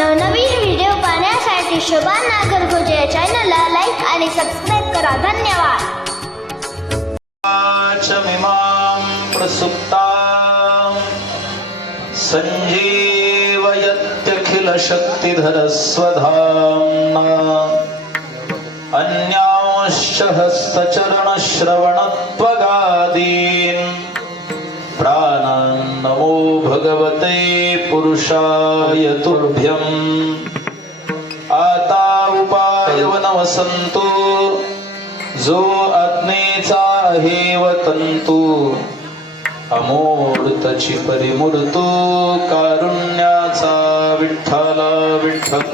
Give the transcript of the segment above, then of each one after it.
नवनवीन व्हिडिओ पाहण्यासाठी शोभा नागरगोजे या चॅनलला लाईक आणि सबस्क्राईब करा. धन्यवाद. प्रसुप्तां संजीवयत्यखिलशक्तिधरस्वधाम्ना अन्यांश्च हस्तचरणश्रवणत्वगादीन् प्राणान् नमो भगवते पुरुषाय तुभ्यम्. आता उपायवनवसंतो जो अग्नेचा आहे वतंतु अमूर्तची परिमूर्तो कारुण्याचा विठ्ठल विठ्ठल.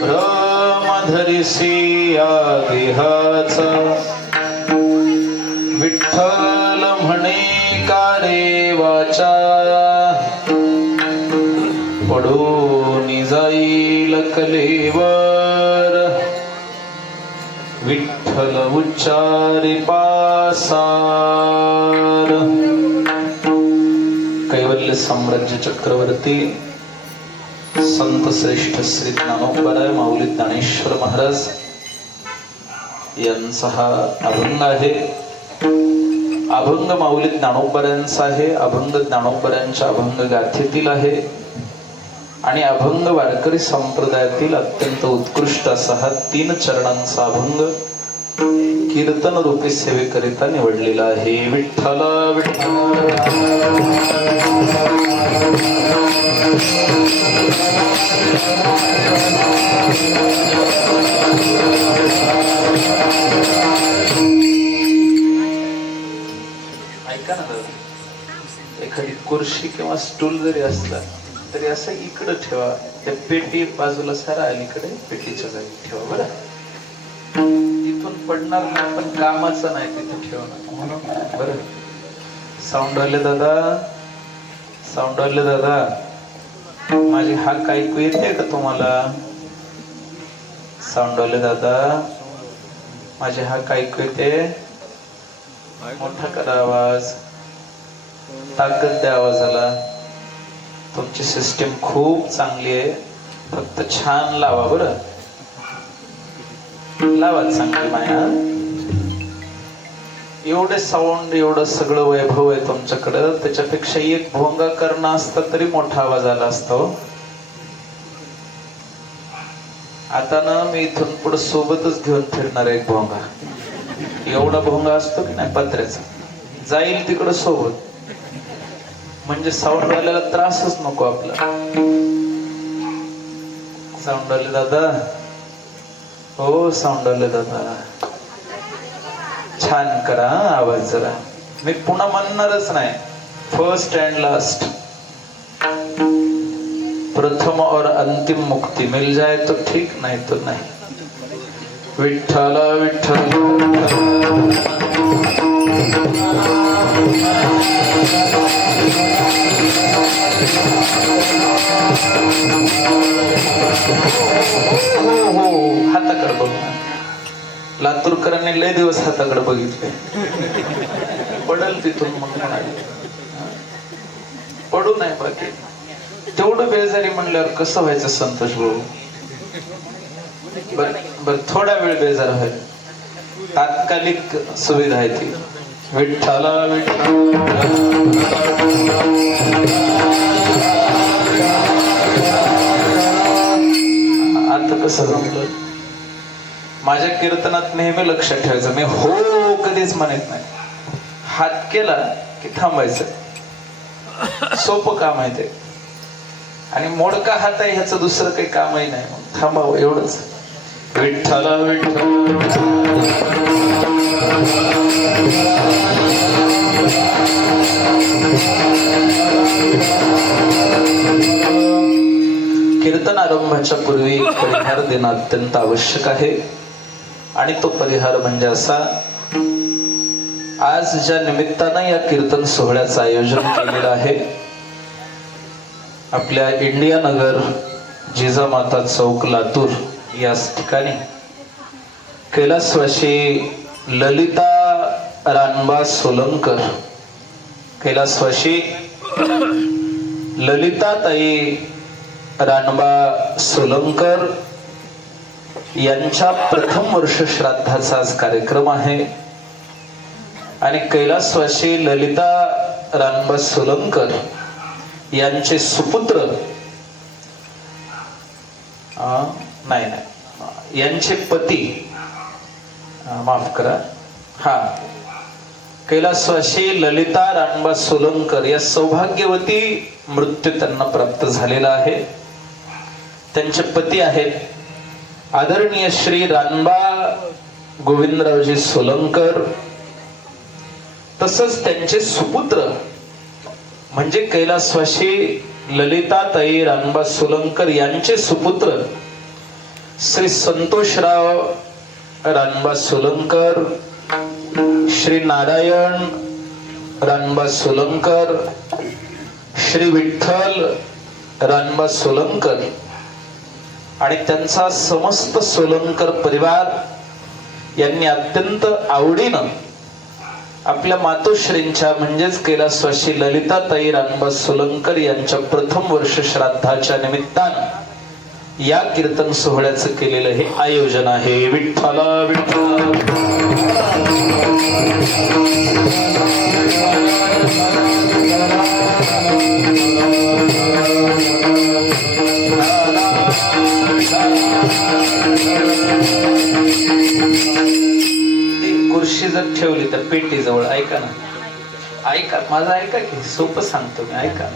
भ्रमधरिसी या देहाचा विठ्ठल म्हणे कारे वाचा पडून जाईल कलेवर विठ्ठल उच्चारी पासार. कैवल्य साम्राज्य चक्रवर्ती संत श्रेष्ठ श्री ज्ञानोबराय माऊली ज्ञानेश्वर महाराज यांचा हा अभंग आहे. अभंग माऊली ज्ञानोबरायांचा आहे. अभंग ज्ञानोबरायांच्या अभंग गाथेतील आहे आणि अभंग वारकरी संप्रदायातील अत्यंत उत्कृष्ट असा हा 3 चरणांचा अभंग कीर्तन रूपी सेवेकरिता निवडलेला आहे. विठ्ठल विठ्ठल. ऐका ना, एखादी खुर्ची किंवा स्टूल जरी असला तरी असं इकडं ठेवा. त्या पेटी बाजूला सारा अलीकडे पेटीच्या जागी ठेवा. बरं, इथून पडणार नाही पण कामाचं नाही तिथे ठेवणार. बरं, साऊंडवाले दादा, साऊंडवाले दादा, माझी हाक ऐकू येते का तुम्हाला? साऊंडवाले दादा, माझी हाक ऐकू येते? मोठा करा आवाज, ताकद द्या आवाजाला. तुमची सिस्टीम खूप चांगली आहे, फक्त छान लावा. बरं, लावा चांगली माया. एवढे साऊंड, एवढं सगळं वैभव आहे तुमच्याकडं, त्याच्यापेक्षा एक भोंगा करणं असतं तरी मोठा आवाज आला असतो. आता ना मी इथून पुढे सोबतच घेऊन फिरणार एक भोंगा. एवढा भोंगा असतो की नाही पत्र्याचा, जाईल तिकडं सोबत, म्हणजे साऊंड वाल्याला त्रासच नको आपला. साऊंड वाले दादा, हो साऊंड वाले दादा, छान करा आवाज जरा. मी पुन्हा म्हणणारच नाही. फर्स्ट अँड लास्ट, प्रथम और अंतिम मुक्ति मिल जाए तो ठीक, नाही तो नाही. विठ्ठल विठ्ठल. हो, हाताकडे बघ. लातूरकरांनी लय दिवस हाताकडे बघितले. पडल तिथून मग म्हणाले पडू नाही. बाकी तेवढं बेजारी म्हणल्यावर कसं व्हायचं संतोष भाऊ? बर, थोडा वेळ बेजार व्हायला तात्कालिक सुविधा आहे ती. विठ्ठल विठ्ठल. आता कसं जमलं? माझ्या कीर्तनात नेहमी लक्षात ठेवायचं, मी हो कधीच म्हणत नाही. हात केला की थांबायचं. सोपं काम आहे ते. आणि मोडका हात आहे ह्याचं दुसरं काही कामही नाही. मग थांबावं एवढंच. विठ्ठल विठ्ठल. आरंभाच्या पूर्वी परिहार देणं अत्यंत आवश्यक आहे. आणि तो परिहार म्हणजे असा, आज ज्या निमित्तानं या कीर्तन सोहळ्याचं आयोजन केलेलं आहे, आपल्या इंडिया नगर जिजामाता चौक लातूर याच ठिकाणी कैलासवासी ललिता रानबा सोलंकर, कैलासवासी ललिताताई रानबा सोलंकर यांच्या प्रथम वर्ष श्राद्धाचा आज कार्यक्रम आहे. आणि कैलासवासी ललिता रानबा सोलंकर यांचे सुपुत्र यांचे पती, माफ करा, कैलासवासी ललिता रानबा सोलंकर या सौभाग्यवती मृत्यू त्यांना प्राप्त झालेला आहे. त्यांचे पती आहेत आदरणीय श्री रानबा गोविंदरावजी सोलंकर. तसंच त्यांचे सुपुत्र म्हणजे कैलासवासी ललिताताई रानबा सोलंकर यांचे सुपुत्र श्री संतोषराव रानबा सोलंकर, श्री नारायण रानबा सोलंकर, श्री विठ्ठल रानबा सोलंकर आणि त्यांचा समस्त सोलंकर परिवार यांनी अत्यंत आवडीनं आपल्या मातोश्रींच्या म्हणजेच कैलासवासी ललिताताई रानबा सोलंकर यांच्या प्रथम वर्ष श्राद्धाच्या निमित्तानं या कीर्तन सोहळ्याचं केलेलं हे आयोजन आहे. विठ्ठल विठ्ठल. खुर्शी जर ठेवली तर पेटी जवळ, ऐका ना, ऐका माझं, ऐका की सोपं सांगतो मी, ऐका.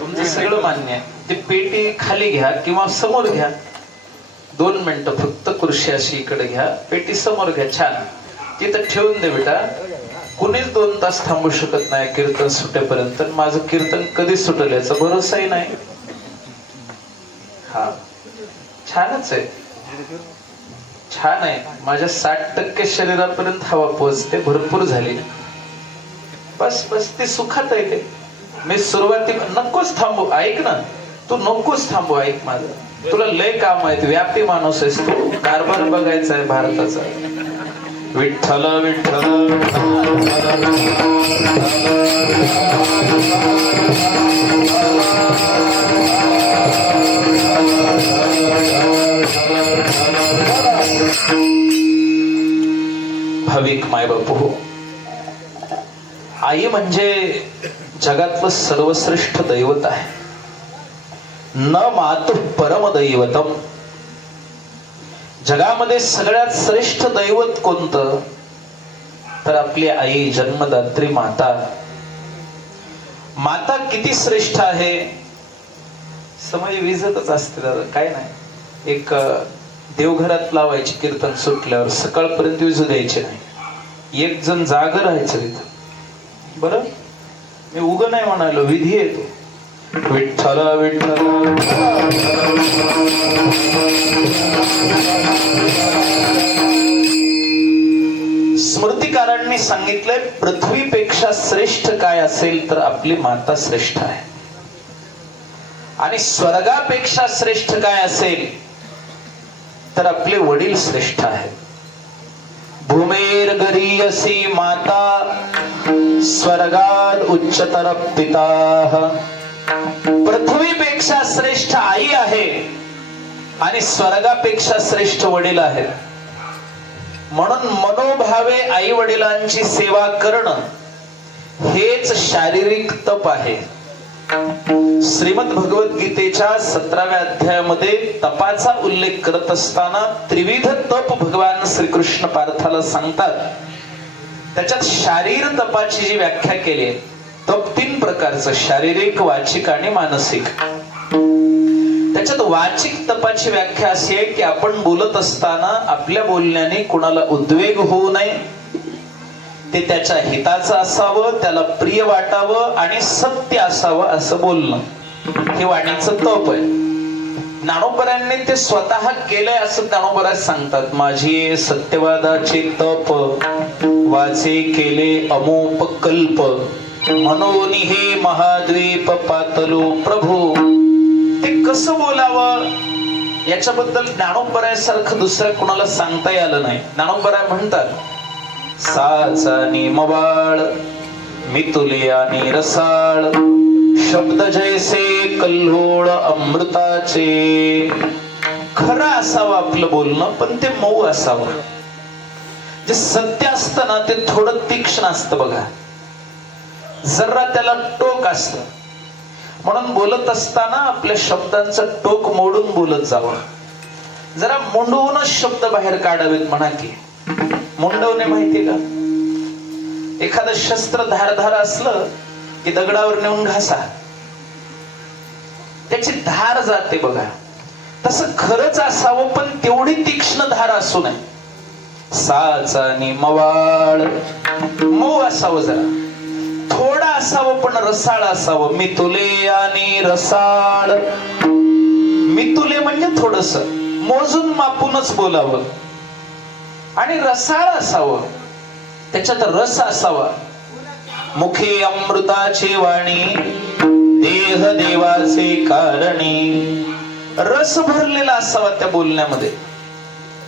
तुमचं सगळं मान्य आहे. ती पेटी खाली घ्या किंवा समोर घ्या, 2 मिनिटं फक्त खुर्शी अशी इकडे घ्या, पेटी समोर घ्या, छान तिथं ठेवून दे बेटा. कुणीच 2 तास थांबू शकत नाही कीर्तन सुटेपर्यंत. माझं कीर्तन कधी सुटेल याचा भरोसाही नाही. हा छानच आहे, छान आहे. माझ्या 60% शरीरापर्यंत हवा पोहोचते, भरपूर झाली. बस बस ती सुखात आहे. ते मी सुरुवाती नकोच थांबू, ऐक ना तू, नकोच थांबू, ऐक माझं, तुला लय काम आहेत, व्यापी माणूस आहेस तू, कारभार बघायचा आहे भारताचा. विठ्ठल विठ्ठल. भाविक मायबापू हो, आई म्हणजे जगातलं सर्वश्रेष्ठ दैवत आहे. न मातु परम दैवतम. जगामध्ये सगळ्यात श्रेष्ठ दैवत कोणतं तर आपली आई, जन्मदात्री माता. माता किती श्रेष्ठ आहे समय विजतच असते दादा, काय नाही. एक देवघरात लावायची कीर्तन सुटल्यावर, सकाळपर्यंत विजू द्यायचे नाही, एक जण जाग राहायचं तिथं. बरं, मी उग नाही म्हणालो, विधी येतो. विठ्ठल विठ्ठल. स्मृतिकारांनी सांगितलंय पृथ्वीपेक्षा श्रेष्ठ काय असेल तर आपली माता श्रेष्ठ आहे. आणि स्वर्गापेक्षा श्रेष्ठ काय असेल तर आपले वडील श्रेष्ठ आहेत. भूमेर गरीयसी माता स्वर्गात उच्चतर पिता. पृथ्वीपेक्षा श्रेष्ठ आई आहे आणि स्वर्गापेक्षा श्रेष्ठ वडील आहेत. म्हणून मनोभावे आई वडिलांची सेवा करणं हेच शारीरिक तप आहे. श्रीमद भगवद्गीतेच्या 17व्या अध्यायामध्ये तपाचा उल्लेख करत असताना त्रिविध तप भगवान श्रीकृष्ण पार्थाला सांगतात. त्याच्यात शारीर तपाची जी व्याख्या केली आहे, तप 3 प्रकारचं, शारीरिक, वाचिक आणि मानसिक. त्याच्यात वाचिक तपाची व्याख्या अशी आहे की आपण बोलत असताना आपल्या बोलण्याने कुणाला उद्वेग होऊ नये, ते त्याच्या हिताचं असावं, त्याला प्रिय वाटावं आणि सत्य असावं असं बोलणं, हे वाणीचं तप आहे. ज्ञानोबरांनी ते स्वतः केलंय असं ज्ञानोबराज सांगतात. माझी सत्यवादाचे तप वाचे केले अमोप कल्प मनोनी हे महाद्वीप पातलो प्रभू. ते कसं बोलावं याच्याबद्दल ज्ञानोबरायासारखं दुसऱ्या कोणाला सांगता आलं नाही. ज्ञानोबराय म्हणतात, साचा निमवाळ मितुले आणि रसाळ शब्द जैसे कल्लोळ अमृताचे. खरं असावं आपलं बोलणं, पण ते मऊ असावं. जे सत्य असतं ना ते थोडं तीक्ष्ण असतं बघा, जरा त्याला टोक असतं. म्हणून बोलत असताना आपल्या शब्दांचं टोक मोडून बोलत जावं. जरा मुंडवूनच शब्द बाहेर काढावेत. म्हणा की मुंडवणे माहितीये का? एखादं शस्त्र धारधार असलं की दगडावर नेऊन घासा, त्याची धार जाते बघा. तसं खरंच असावं, पण तेवढी तीक्ष्ण धार असू नये. साचा निमवाळ मऊ असावं, जरा थोडा असावं, पण रसाळ असावं. मितुले आणि रसाळ. मितुले म्हणजे थोडस मोजून मापूनच बोलावं. आणि रसाळ असावं, त्याच्यात रस असावा. मुखे अमृताची वाणी देह देवाचे कारणी. रस भरलेला असावा त्या बोलण्यामध्ये.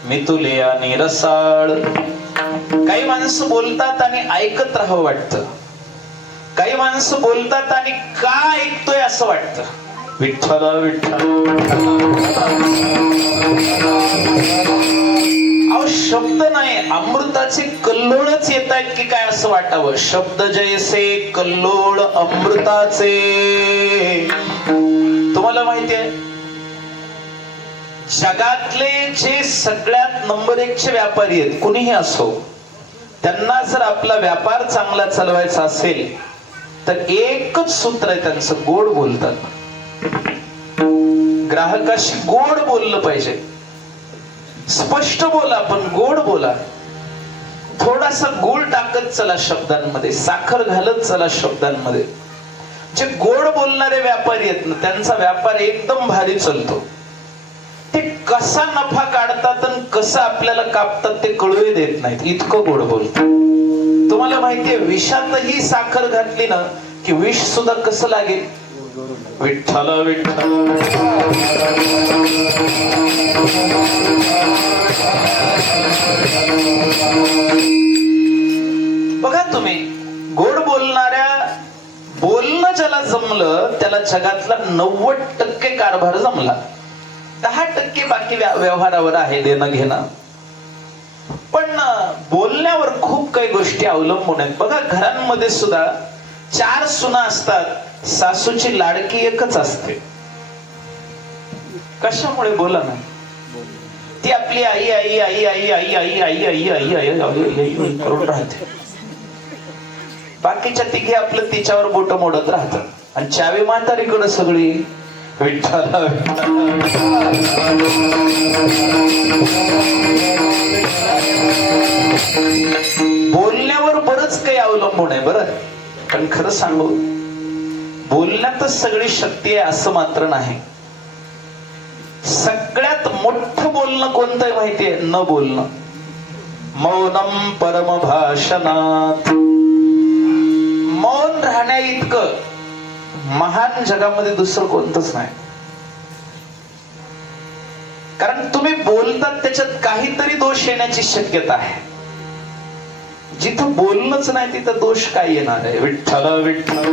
मितुले आणि रसाळ. काही माणसं बोलतात आणि ऐकत राहावं वाटतं. काही माणसं बोलतात आणि का ऐकतोय असं वाटतं. विठ्ठल विठ्ठल. अहो शब्द नाही, अमृताचे कल्लोळच येत आहेत की काय असं वाटावं. शब्द जैसे कल्लोळ अमृताचे. तुम्हाला माहितीये, जगातले जे सगळ्यात नंबर 1 चे व्यापारी आहेत, कुणीही असो, त्यांना जर आपला व्यापार चांगला चालवायचा असेल तर एकच सूत्र आहे त्यांचं, गोड बोलतात. ग्राहकाशी गोड बोललं पाहिजे. स्पष्ट बोला, पण गोड बोला. थोडासा गुळ टाकत चला शब्दांमध्ये, साखर घालत चला शब्दांमध्ये. जे गोड बोलणारे व्यापारी आहेत ना, त्यांचा व्यापार एकदम भारी चालतो. ते कसा नफा काढतात आणि कसं आपल्याला कापतात ते कळूही देत नाहीत, इतकं गोड बोलतात. तुम्हाला माहितीये, विषातही साखर घातली ना की विष सुद्धा कसं लागेल. विठ्ठल विठ्ठल. बघा तुम्ही, गोड बोलणाऱ्या, बोलणं ज्याला जमलं त्याला जगातला 90% कारभार जमला. 10% बाकी व्यवहारावर आहे, देणं घेणं. पण बोलण्यावर खूप काही गोष्टी अवलंबून आहेत. बघा, घरांमध्ये सुद्धा 4 सुना असतात, सासूची लाडकी एकच असते. कशामुळे? बोला ना. ती आपली आई आई आई आई आई आई आई आई आई आई आई करून राहते. बाकीच्या तिघे आपलं तिच्यावर बोट मोडत राहतात आणि चावी म्हातारीकडे सगळी. विठ्ठल. बोलण्यावर बरंच काही अवलंबून आहे बरं. पण खरं सांगू, बोलण्यातच सगळी शक्ती आहे असं मात्र नाही. सगळ्यात मोठं बोलणं कोणतं आहे माहितीये? न बोलणं. मौनम परम भाषणात. मौन राहण्या इतकं महान जगामध्ये दुसरं कोणतंच नाही. कारण तुम्ही बोलतात त्याच्यात काहीतरी दोष येण्याची शक्यता आहे. जिथं बोलणंच नाही तिथं दोष काय येणार आहे. विठ्ठल विठ्ठल.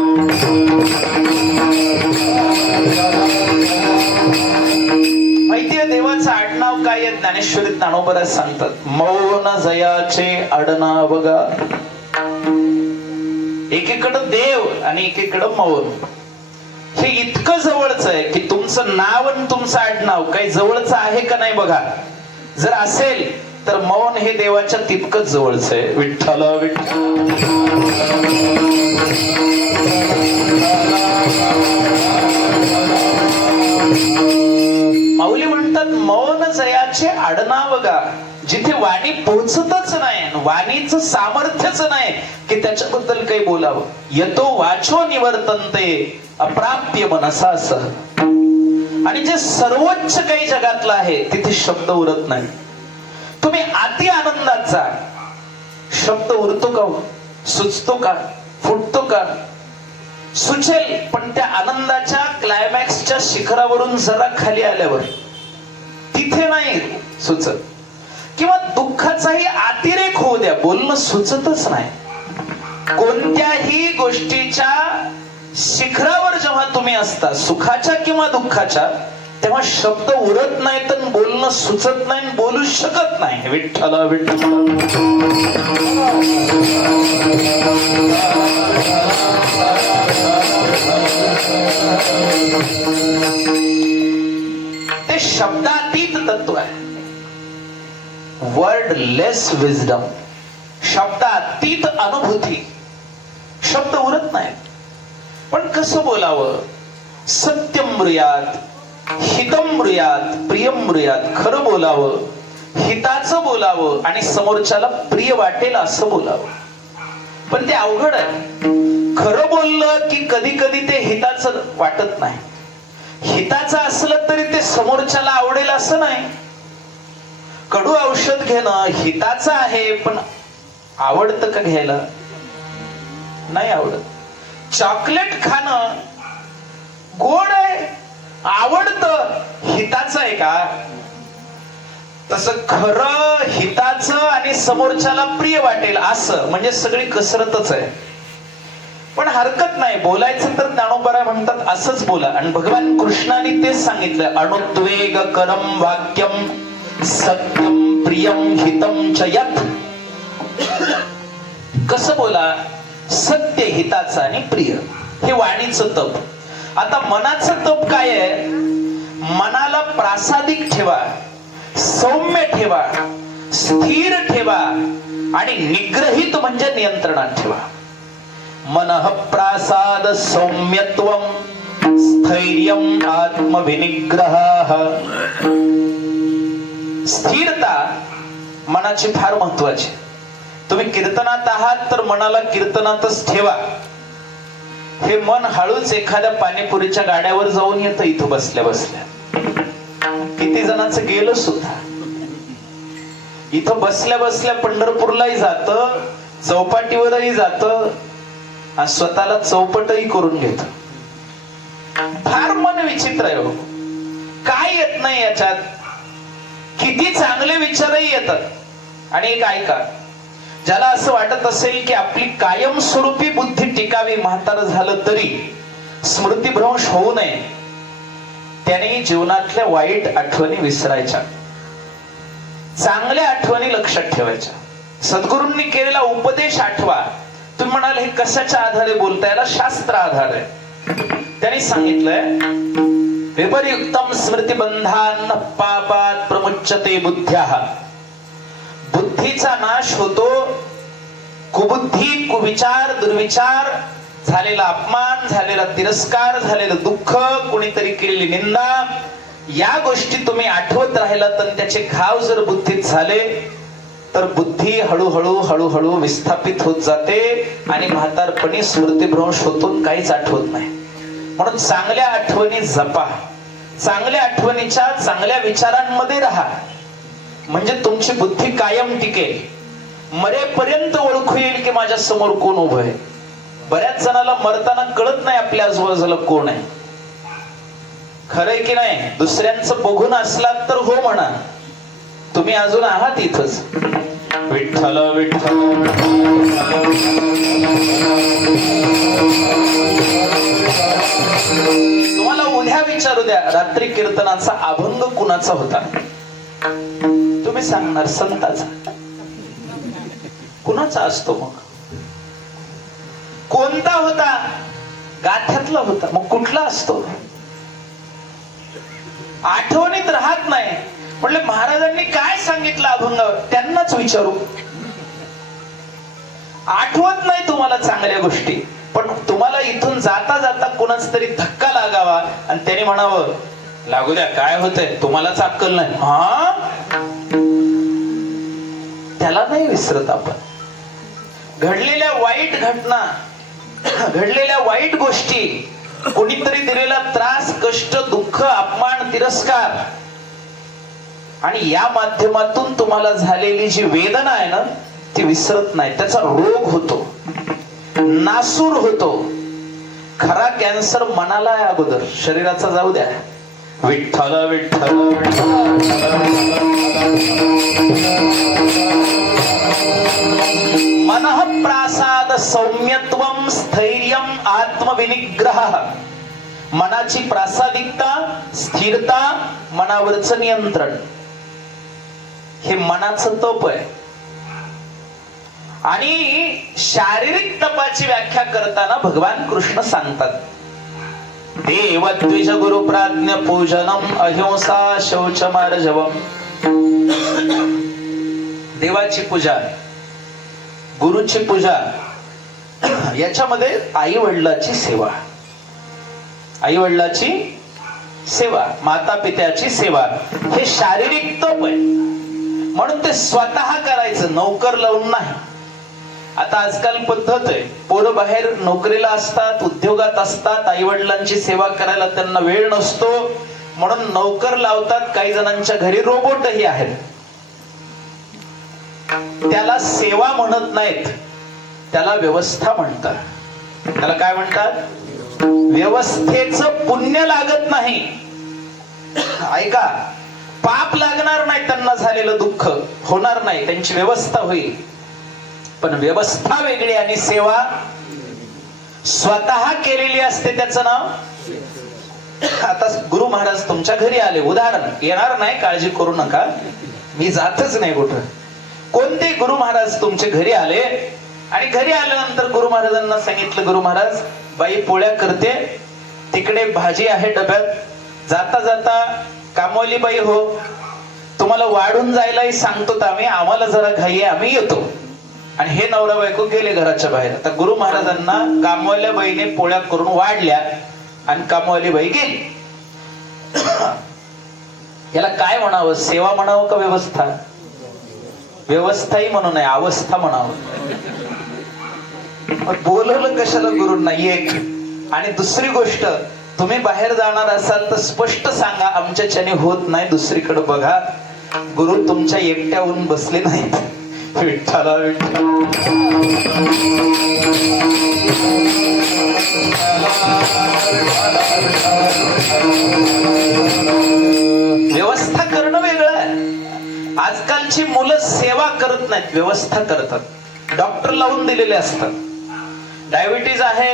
माहितीये देवाचं आडनाव काय आहे? ज्ञानेश्वरीत ज्ञानोबराज सांगतात, मौन जयाचे आडनावगा. एकीकडं देव आणि एकीकडं मौन. हे इतकं जवळच आहे की तुमचं नाव आणि तुमचं आडनाव काही जवळच आहे का नाही बघा. जर असेल तर मौन हे देवाच्या तितकंच जवळच आहे. विठ्ठल विठ्ठल. माऊली म्हणतात, मौन जयाचे आडनावगा. जिथे वाणी पोहोचतच नाही, वाणीचं सामर्थ्यच नाही की त्याच्याबद्दल काही बोलावं. यतो वाचो निवर्तन्ते अप्राप्य मनसा सह. आणि जे सर्वोच्च काही जगातलं आहे तिथे शब्द उरत नाही. तुम्ही अति आनंदात जा, शब्द उरतो का? सुचतो का? फुटतो का? सुचेल, पण त्या आनंदाच्या क्लायमॅक्सच्या शिखरावरून जरा खाली आल्यावर तिथे नाही सुचत. किंवा दुःखाचाही अतिरेक होऊ द्या, बोलणं सुचतच नाही. कोणत्याही गोष्टीच्या शिखरावर जेव्हा तुम्ही असता, सुखाच्या किंवा दुःखाच्या, तेव्हा शब्द उरत नाही, तर बोलणं सुचत नाही, बोलू शकत नाही. विठ्ठल विठ्ठल. ते शब्दातीत तत्व आहे. वर्डलेस विजडम, शब्दातीत अनुभूती. शब्द उरत नाही. पण कसं बोलावं? सत्यम ब्रूयात, हितम ब्रूयात, प्रियम ब्रूयात. खरं बोलावं, हिताचं बोलावं आणि समोरच्याला प्रिय वाटेल असं बोलावं. पण ते अवघड आहे. खरं बोललं की कधी कधी ते हिताचं वाटत नाही. हिताचं असलं तरी ते समोरच्याला आवडेल असं नाही. कडू औषध घेणं हिताचं आहे, पण आवडतं का घ्यायला? नाही आवडत. चॉकलेट खाणं गोड आहे, आवडतं, हिताचं आहे का? तसं खरं हिताचं आणि समोरच्याला प्रिय वाटेल असं म्हणजे सगळी कसरतच आहे. पण हरकत नाही, बोलायचं तर ज्ञानोबा म्हणतात असंच बोला. आणि भगवान कृष्णाने तेच सांगितलं, अणुत्वेग करम वाक्यम सत्यम प्रियम हितम च यत्. कसं बोला? सत्य, हिताचं आणि प्रिय. हे वाणीचं तप. आता मनाचं तप काय आहे? मनाला प्रासादिक ठेवा, सौम्य ठेवा, स्थिर ठेवा आणि निग्रहित म्हणजे नियंत्रणात ठेवा. मनः प्रासाद सौम्यत्वम स्थैर्यम आत्मविनिग्रह. स्थिरता मनाची फार महत्वाची. तुम्ही कीर्तनात आहात तर मनाला कीर्तनातच ठेवा. हे मन हळूच एखाद्या पाणीपुरीच्या गाड्यावर जाऊन येतं इथं बसल्या बसल्या. किती जणांचं गेलं सुद्धा. इथं बसल्या बसल्या पंढरपूरलाही जात, चौपाटीवरही जात आणि स्वतःला चौपटही करून घेत. फार मन विचित्र आहे हो. काय येत नाही याच्यात? किती चांगले विचारही येतात. आणि एक ऐका, ज्याला असं वाटत असेल की आपली कायमस्वरूपी बुद्धी टिकावी, म्हातारं झालं तरी स्मृतिभ्रंश होऊ नये, त्याने जीवनातल्या वाईट आठवणी विसरायच्या, चांगल्या आठवणी लक्षात ठेवायच्या. सद्गुरूंनी केलेला उपदेश आठवा. तुम्ही म्हणाल हे कशाच्या आधारे बोलताय? याला शास्त्र आधार आहे. त्यांनी सांगितलंय, विपर्युक्तम स्मृतिबंधान पापात प्रमुच्यते बुद्ध्याः. बुद्धीचा नाश होतो. कुबुद्धी, कुविचार, दुर्विचार, झालेला अपमान, झालेला तिरस्कार, झालेलं दुःख, कोणीतरी केलेली निंदा, या गोष्टी तुम्ही आठवत राहिला तर त्याचे घाव जर बुद्धीत झाले तर बुद्धी हळूहळू हळूहळू विस्थापित होत जाते आणि म्हातारपणी स्मृतिभ्रंश होतो, काहीच आठवत नाही. म्हणून चांगल्या आठवणी जपा, चांगल्या आठवणीच्या चांगल्या विचारांमध्ये राहा, म्हणजे तुमची बुद्धी कायम टिकेल. मरेपर्यंत ओळखू येईल की माझ्या समोर कोण उभं आहे. बऱ्याच जणाला मरताना कळत नाही आपल्या आजूबाजूला कोण आहे. खरंय की नाही? दुसऱ्यांचं बघून असलात तर हो म्हणा, तुम्ही अजून आहात इथंच. विठ्ठल विठ्ठल. तुम्हाला उद्या विचारू द्या, रात्री कीर्तनाचा अभंग कुणाचा होता? तुम्ही सांगणार संताचा. कुणाचा असतो मग? कोणता होता? गाथ्यातला होता. मग कुठला असतो? आठवणीत राहत नाही. म्हणले महाराजांनी काय सांगितलं अभंगावर? त्यांनाच विचारू. आठवत नाही तुम्हाला चांगल्या गोष्टी, पण तुम्हाला इथून जाता जाता कोणाच तरी धक्का लागावा आणि त्याने म्हणावं, लागू द्या, काय होतंय, तुम्हालाच अक्कल नाही. हा, त्याला नाही विसरत आपण. घडलेल्या वाईट घटना, घडलेल्या वाईट गोष्टी कोणीतरी दिलेला त्रास, कष्ट, दुःख, अपमान, तिरस्कार आणि या माध्यमातून तुम्हाला झालेली जी वेदना आहे ना ती विसरत नाही. त्याचा रोग होतो, नासूर होतो. खरा कॅन्सर मनाला आहे अगोदर, शरीराचा जाऊ द्या. विठ्ठल विठ्ठल मनः प्रासाद सौम्यत्वम स्थैर्यम आत्मविनिग्रह. मनाची प्रासादिकता, स्थिरता, मनावरचं नियंत्रण हे मनाचं तप आहे. आणि शारीरिक तपाची व्याख्या करताना भगवान कृष्ण सांगतात, देव द्विज गुरु प्राज्ञ पूजनम अहिंसा शौच मार्जवम. देवाची पूजा, गुरुची पूजा, याच्यामध्ये आई वडिलाची सेवा, आई वडिलाची सेवा, माता पित्याची सेवा हे शारीरिक तप आहे. म्हणून ते स्वतः करायचं, नोकर लावून नाही. आता आजकाल पद्धत आहे, पोरं बाहेर नोकरीला असतात, उद्योगात असतात, आई वडिलांची सेवा करायला त्यांना वेळ नसतो म्हणून नोकर लावतात. काही जणांच्या घरी रोबोटही आहेत. त्याला सेवा म्हणत नाहीत, त्याला व्यवस्था म्हणतात. त्याला काय म्हणतात? व्यवस्थेचं पुण्य लागत नाही. ऐका, पाप लागणार नाही, त्यांना झालेलं दुःख होणार नाही, त्यांची व्यवस्था होईल. पण व्यवस्था वेगळी आणि सेवा स्वतः केलेली असते, त्याचं नाव. आता गुरु महाराज तुमच्या घरी आले, उदाहरण, येणार नाही, काळजी करू नका, मी जातच नाही कुठं. कोणते गुरु महाराज तुमच्या घरी आले आणि घरी आल्यानंतर गुरु महाराजांना सांगितलं, गुरु महाराज बाई पोळ्या करते, तिकडे भाजी आहे डब्यात, जाता जाता कामवाली बाई, हो तुम्हाला वाढून जायलाही सांगतो आम्ही, आम्हाला जरा घाई आहे, आम्ही येतो. आणि हे नवरा बायको गेले घराच्या बाहेर. आता गुरु महाराजांना कामवाल्या बाईने पोळ्या करून वाढल्या आणि कामवाली बाई गेली. याला काय म्हणावं? सेवा म्हणावं का व्यवस्था? व्यवस्थाही म्हणू नये, अवस्था म्हणावं. बोलवलं कशाला गुरूंना? एक. आणि दुसरी गोष्ट, तुम्ही बाहेर जाणार असाल तर स्पष्ट सांगा, आमच्याच्याने होत नाही, दुसरीकडे बघा. गुरु तुमच्या एकट्याहून बसले नाहीत. विठ्ठला विठ्ठल. व्यवस्था करणं वेगळं आहे. आजकालची मुलं सेवा करत नाहीत, व्यवस्था करतात. डॉक्टर लावून दिलेले असतात. डायबिटीज आहे,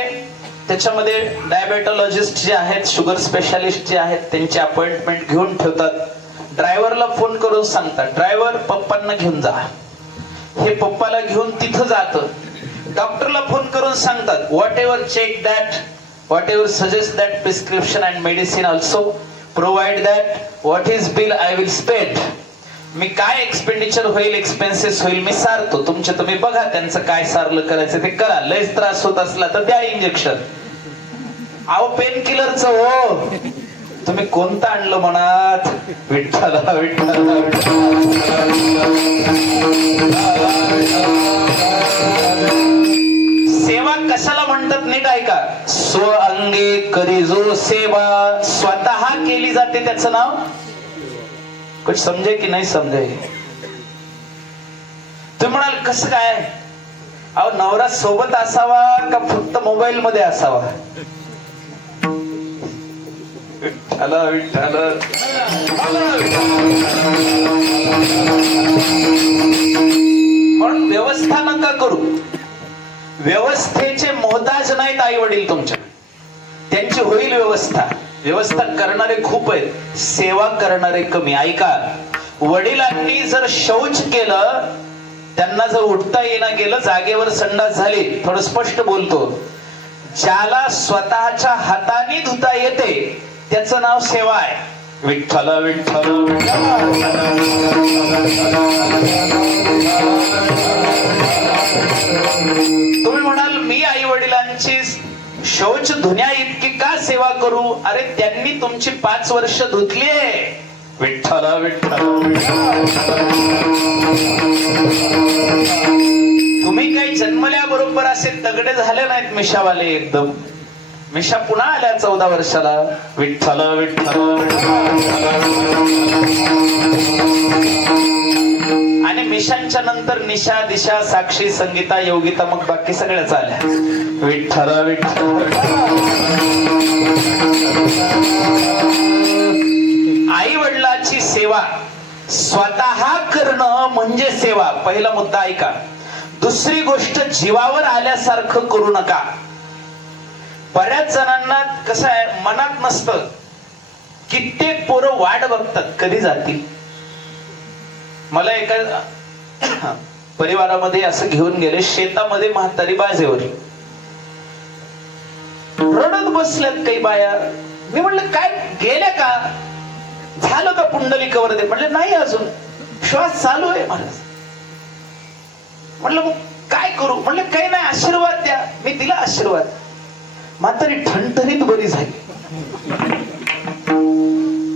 त्याच्यामध्ये डायबेटॉलॉजिस्ट जे आहेत, शुगर स्पेशालिस्ट जे आहेत, त्यांची अपॉइंटमेंट घेऊन ठेवतात. ड्रायव्हरला फोन करून सांगतात, ड्रायव्हर पप्पांना घेऊन जा. हे पप्पाला घेऊन तिथं जातं. डॉक्टरला फोन करून सांगतात, whatever check that, whatever suggest that prescription and medicine also, provide that, what is bill I will spend. मी काय एक्सपेंडिचर होईल, एक्सपेन्सेस होईल, मी सारतो. तुमचे तुम्ही बघा, त्यांचं काय सारलं करायचं ते करा. लयच त्रास होत असला तर द्या इंजेक्शन. अहो पेन किलरचं हो, तुम्ही कोणतं आणलं मनात? विठ्ठला विठ्ठला सेवा कशाला म्हणतात नीट ऐका. स्व अंगे करी जो सेवा, स्वतः केली जाते, त्याचं नाव. कुछ समजे की नाही समजे? तुम्ही म्हणाल कसं काय? अहो नवरा सोबत असावा का फक्त मोबाईल मध्ये असावा? विठ्ठल विठ्ठल. म्हणून व्यवस्था नका करू. व्यवस्थेचे मोहताज नाहीत आई वडील तुमच्या, त्यांची होईल व्यवस्था. व्यवस्था करणारे खूप आहेत, सेवा करणारे कमी. ऐका, वडिलांनी जर शौच केलं, त्यांना जर उठता येणं गेलं, जागेवर संडास झाली, थोडं स्पष्ट बोलतो, ज्याला स्वतःच्या हाताने धुता येते त्याचं नाव सेवा आहे. विठ्ठल विठ्ठल. तुम्ही म्हणाल मी आई वडिलांची शौच धुण्या इतकी का सेवा करू? अरे त्यांनी तुमची 5 वर्ष धुतलीये. विठ्ठल विठ्ठल. तुम्ही काही जन्मल्याबरोबर असे दगडे झाले नाहीत मिशावाले एकदम. मिशा पुन्हा आल्या 14 वर्षाला. विठ्ठल विठ्ठल आणि मिशांच्या नंतर निशा, दिशा, साक्षी, संगीता, योगिता, मग बाकी सगळ्याच आल्या. विठ्ठल विठ्ठल. आई वडिलाची सेवा स्वतः करणं म्हणजे सेवा. पहिला मुद्दा ऐका. दुसरी गोष्ट, जीवावर आल्यासारखं करू नका. बऱ्याच जणांना कसं आहे, मनात नसतं. कित्येक पोरं वाट बघतात कधी जातील. मला एका परिवारामध्ये असं घेऊन गेले, शेतामध्ये म्हातारी बाजेवर रडत बसल्यात काही बाया. मी म्हणलं काय गेल्या का, झालं का पुंडलिकावर दे. म्हणले नाही अजून श्वास चालू आहे महाराज. म्हणलं मग काय करू. म्हणलं काही नाही, आशीर्वाद द्या. मी दिला आशीर्वाद. म्हातारी ठणठणीत बरी झाली.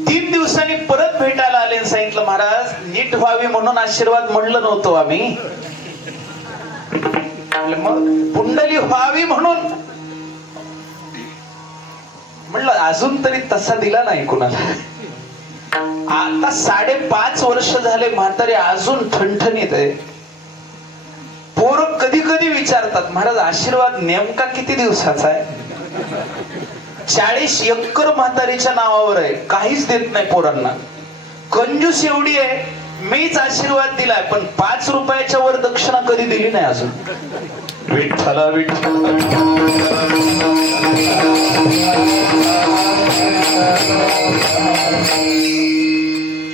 3 दिवसांनी परत भेटायला आले आणि सांगितलं महाराज नीट व्हावी म्हणून आशीर्वाद म्हणलं नव्हतो आम्ही, मग पुंडली व्हावी म्हणून म्हणलं. अजून तरी तसा दिला नाही कुणाला. आता 5.5 वर्ष झाले म्हातारी अजून ठणठणीत आहे. पोरं कधी कधी विचारतात महाराज आशीर्वाद नेमका किती दिवसाचा आहे. 40 एकर म्हातारीच्या नावावर आहे, काहीच देत नाही पोरांना. कंजूस एवढी आहे, मीच आशीर्वाद दिलाय पण 5 रुपयाच्या वर दक्षिणा कधी दिली नाही अजून. विठ्ठल विठ्ठल.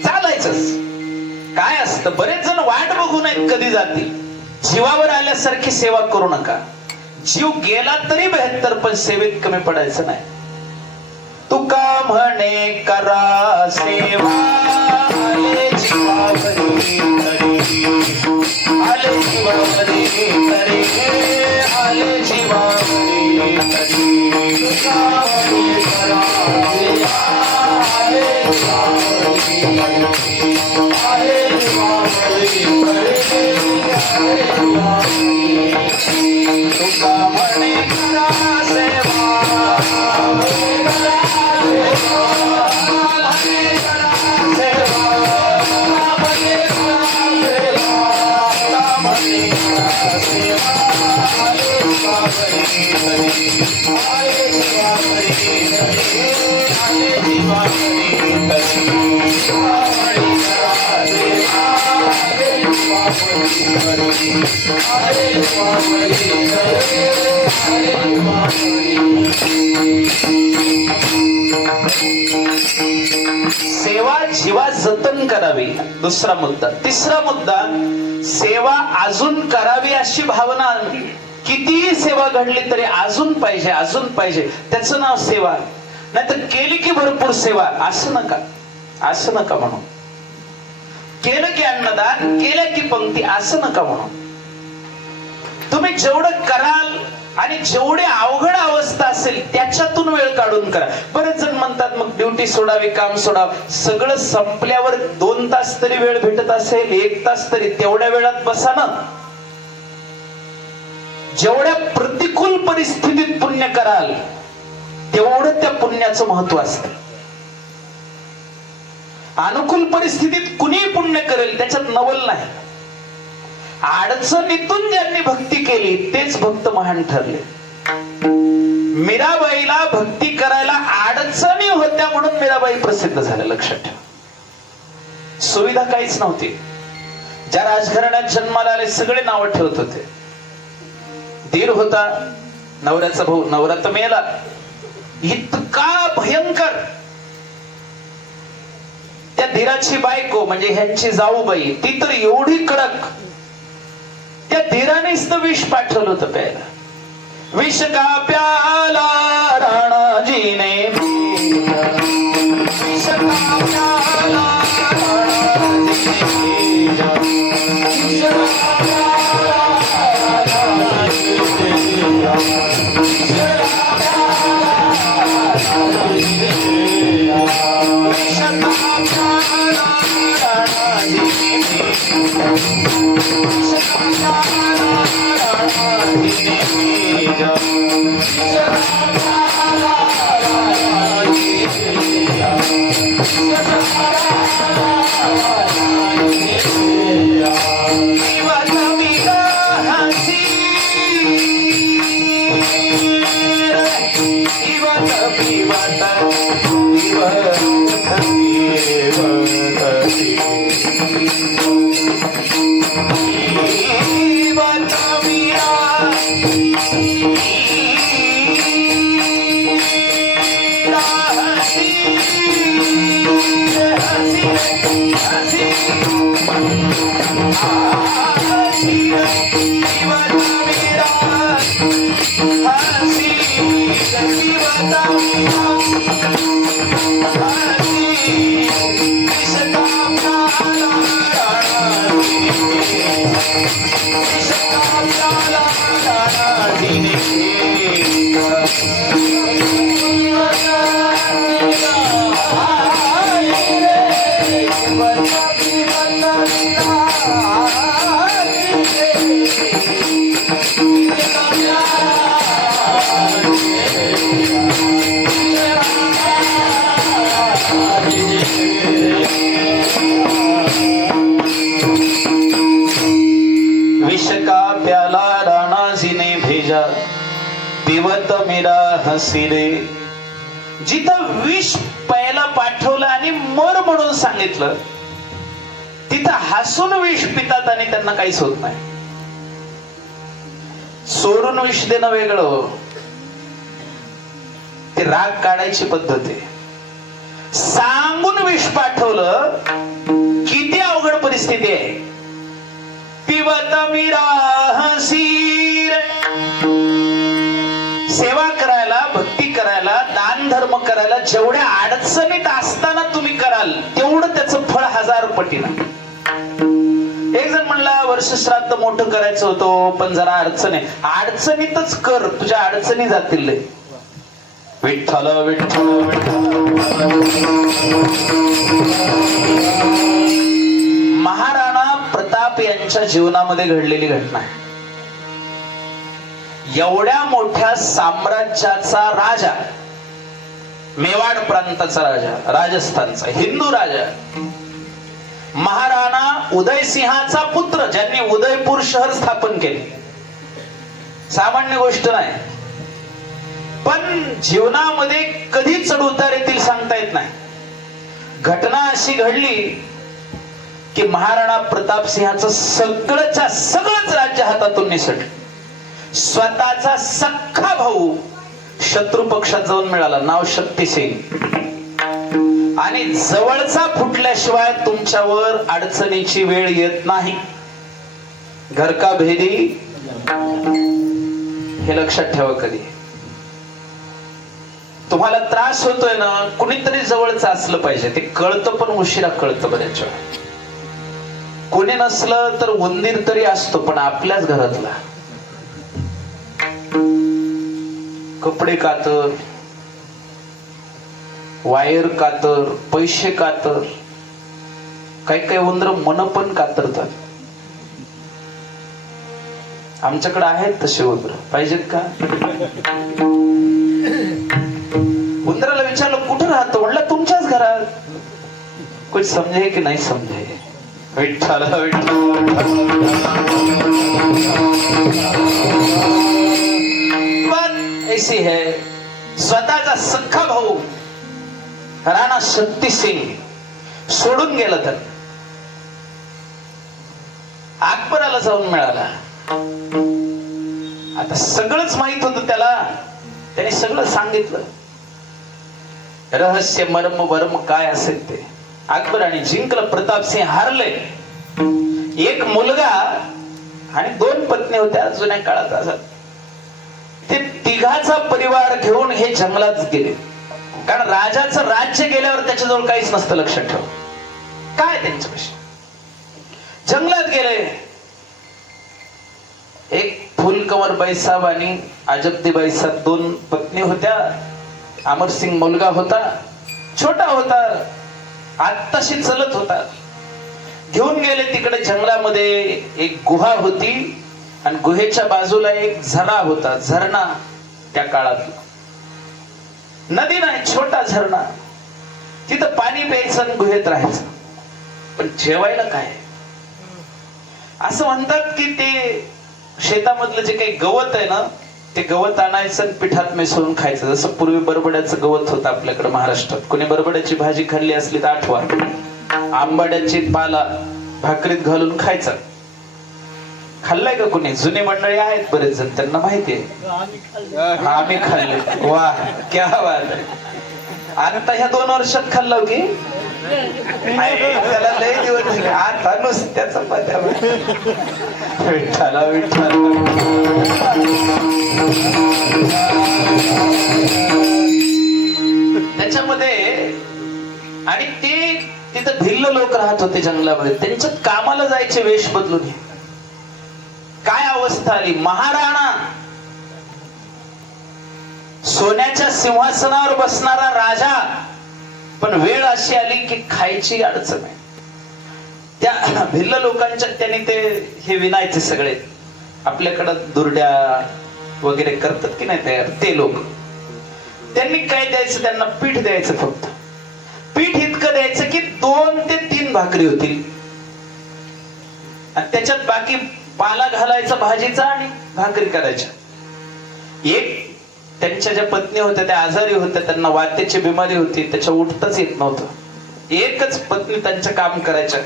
चालायचंच. काय असतं, बरेच जण वाट बघून आहेत कधी जातील. जीवावर आल्यासारखी सेवा करू नका. जीव गेला तरी 72, पण सेवेत कमी पडायचं नाही. तुका म्हणे करा सेवा, आले जीवावरी तरी, आले जीवावरी तरी, आले जीवावरी तरी. तुका म्हणे करा सेवा, आले जीवावरी तरी, आले जीवावरी तरी, आले जीवावरी. तुका म्हणे करा सेवा, सेवा जीवा जतन करावी. दुसरा मुद्दा. तिसरा मुद्दा, सेवा अजून करावी अशी भावना. कितीही सेवा घडली तरी अजून पाहिजे, अजून पाहिजे, त्याचं नाव सेवा. नाहीतर केली की भरपूर सेवा असं नका, असं नका म्हणू. केलं की अन्नदान, केलं की पंक्ती असं नका म्हणू. तुम्ही जेवढं कराल आणि जेवढी अवघड अवस्था असेल त्याच्यातून वेळ काढून करा. बरेच जण म्हणतात मग ड्युटी सोडावी, काम सोडावं. सगळं संपल्यावर 2 तास तरी वेळ भेटत असेल, 1 तास तरी, तेवढ्या वेळात बसा ना. जेवढ्या प्रतिकूल परिस्थितीत पुण्य कराल तेवढं त्या पुण्याचं महत्व असतं. अनुकूल परिस्थितीत कुणी पुण्य करेल त्याच्यात नवल नाही. अडचणीतून ज्यांनी भक्ती केली तेच भक्त महान ठरले. मीराबाईला भक्ती करायला अडचणी होत्या म्हणून मीराबाई प्रसिद्ध झाल्या. लक्षात ठेवा. सुविधा काहीच नव्हती. ज्या राजघराण्यात जन्माला आले सगळे नाव ठेवत होते. दीर होता, नवऱ्याचा भाऊ, नवरा तर मेला. इतका भयंकर. त्या धीराची बायको म्हणजे ह्यांची जाऊबाई, ती तर एवढी कडक. त्या धीरानेच तर विष पाठवलं होतं प्यायला. विष का प्याला राणाजीने, विष का प्याला राणाजीने, विष का प्याला राणाजीने, विष का प्याला राणाजीने, विष का प्याला राणाजीने. विष का प्याला राणाजी ने भेजा पिवत मेरा हसी रे. जिथं विष प्यायला पाठवलं आणि मर म्हणून सांगितलं तिथं हसून विष पितात आणि त्यांना काहीच होत नाही. सोडून विष देणं वेगळं, ते राग काढायची पद्धत आहे. सांगून विष पाठवलं किती अवघड परिस्थिती आहे. पिवत मीरा हसी रे. सेवा करायला, भक्ती करायला, दान धर्म करायला जेवढ्या अडचणीत असताना तुम्ही कराल तेवढं त्याचं फळ 1000 पटीनं. एक जण म्हणला वर्ष श्राद्ध मोठं करायचं होतं पण जरा अडचण आहे. अडचणीतच कर, तुझ्या अडचणी जातील. विठ्ठल विठ्ठल महाराणा प्रताप यांच्या जीवनामध्ये घडलेली घटना आहे. एवढ्या मोठ्या साम्राज्याचा राजा, मेवाड प्रांताचा राजा, राजस्थानचा हिंदू राजा, महाराणा उदयसिंहाचा पुत्र ज्यांनी उदयपूर शहर स्थापन केले, सामान्य गोष्ट नाही. पण जीवनामध्ये कधी चढ उतार येतील सांगता येत नाही. घटना अशी घडली की महाराणा प्रताप सिंहाचं सगळंच्या सगळंच राज्य हातातून निसटलं. स्वतःचा सख्खा भाऊ शत्रू पक्षात जाऊन मिळाला, नाव शक्तिसिंग. आणि जवळचा फुटल्याशिवाय तुमच्यावर अडचणीची वेळ येत नाही. घर का भेदी हे लक्षात ठेवा. कधी तुम्हाला त्रास होतोय ना, कुणीतरी जवळचं असलं पाहिजे. ते कळतं पण उशिरा कळतं बऱ्याच वेळा. कोणी नसलं तर उंदीर तरी असतो पण आपल्याच घरातला. कपडे कातर, वायर कातर, पैसे कातर, काही काही उंदर मन पण कातरतात. आमच्याकडे आहेत तसे उंदर, पाहिजेत का? उंदराला विचारलं कुठं राहतो, म्हणलं तुमच्याच घरात. कुछ समजे की नाही समजे. विठ्ठल बात ऐसी है. स्वतःचा सख्खा भाऊ राणा शक्तिसिंग सोडून गेला तर अकबराला जाऊन मिळाला. आता सगळंच माहित होतं त्याला, त्याने सगळं सांगितलं. रहस्य मर्म वर्म काय असेल ते. अकबराने जिंकलं, प्रतापसिंह हारले. एक मुलगा आणि 2 पत्नी होत्या जुन्या काळात. असत ते तिघाचा परिवार घेऊन हे जंगलात गेले. कारण राजाचं राज्य गेल्यावर त्याच्याजवळ काहीच नसतं, लक्षात ठेव. काय त्यांच्यापाशी जंगलात गेले. एक फुलकमर बाईसाहेब आणि अजबदी बाईसाहेब 2 पत्नी होत्या. अमरसिंग मुलगा होता, छोटा होता, आत्ताशी चलत होता. घेऊन गेले तिकडे जंगलामध्ये. एक गुहा होती आणि गुहेच्या बाजूला एक झरा होता. झरणा त्या काळात, नदी नाही, छोटा झरणा. तिथं पाणी प्यायचं आणि गुहेत राहायचं. पण जेवायला काय? असं म्हणतात की ते शेतामधलं जे काही गवत आहे ना, ते गवत आणायचं आणि पिठात मिसळून खायचं. जसं पूर्वी बरबड्याचं गवत होतं आपल्याकडे महाराष्ट्रात. कोणी बरबड्याची भाजी खाल्ली असली तर आठवा, आंबाड्याची पाला भाकरीत घालून खायचा. खाल्लाय का कोणी? जुनी मंडळी आहेत बरेच जण, त्यांना माहितीये. आम्ही खाल्ले. वा क्या बात आहे. आता ह्या 2 वर्षात खाल्लं की त्याला लय दिवस झाले. आता नुसत्याचा पत्या विठ्ठला विठ्ठल. त्याच्यामध्ये आणि ते तिथं भिल्ल लोक राहत होते जंगलामध्ये. त्यांच्या कामाला जायचे वेश बदलून. काय अवस्था आली. महाराणा सोन्याच्या सिंहासनावर बसणारा राजा, पण वेळ अशी आली की खायची अडचण आहे. त्या भिल्ल लोकांच्या त्यांनी ते हे विनायचे सगळे आपल्याकडं दुर्ड्या वगैरे करतात की नाही तयार, ते लोक. त्यांनी काय द्यायचं? त्यांना पीठ द्यायचं. फक्त पीठ इतकं द्यायचं की 2 ते 3 भाकरी होतील आणि त्याच्यात बाकी पाला घालायचा भाजीचा आणि भाकरी करायच्या. एक त्यांच्या ज्या पत्नी होत्या त्या आजारी होत्या, त्यांना वात्याची बिमारी होती, त्याच्या उठताच येत नव्हतं. एकच पत्नी त्यांचं काम करायच्या.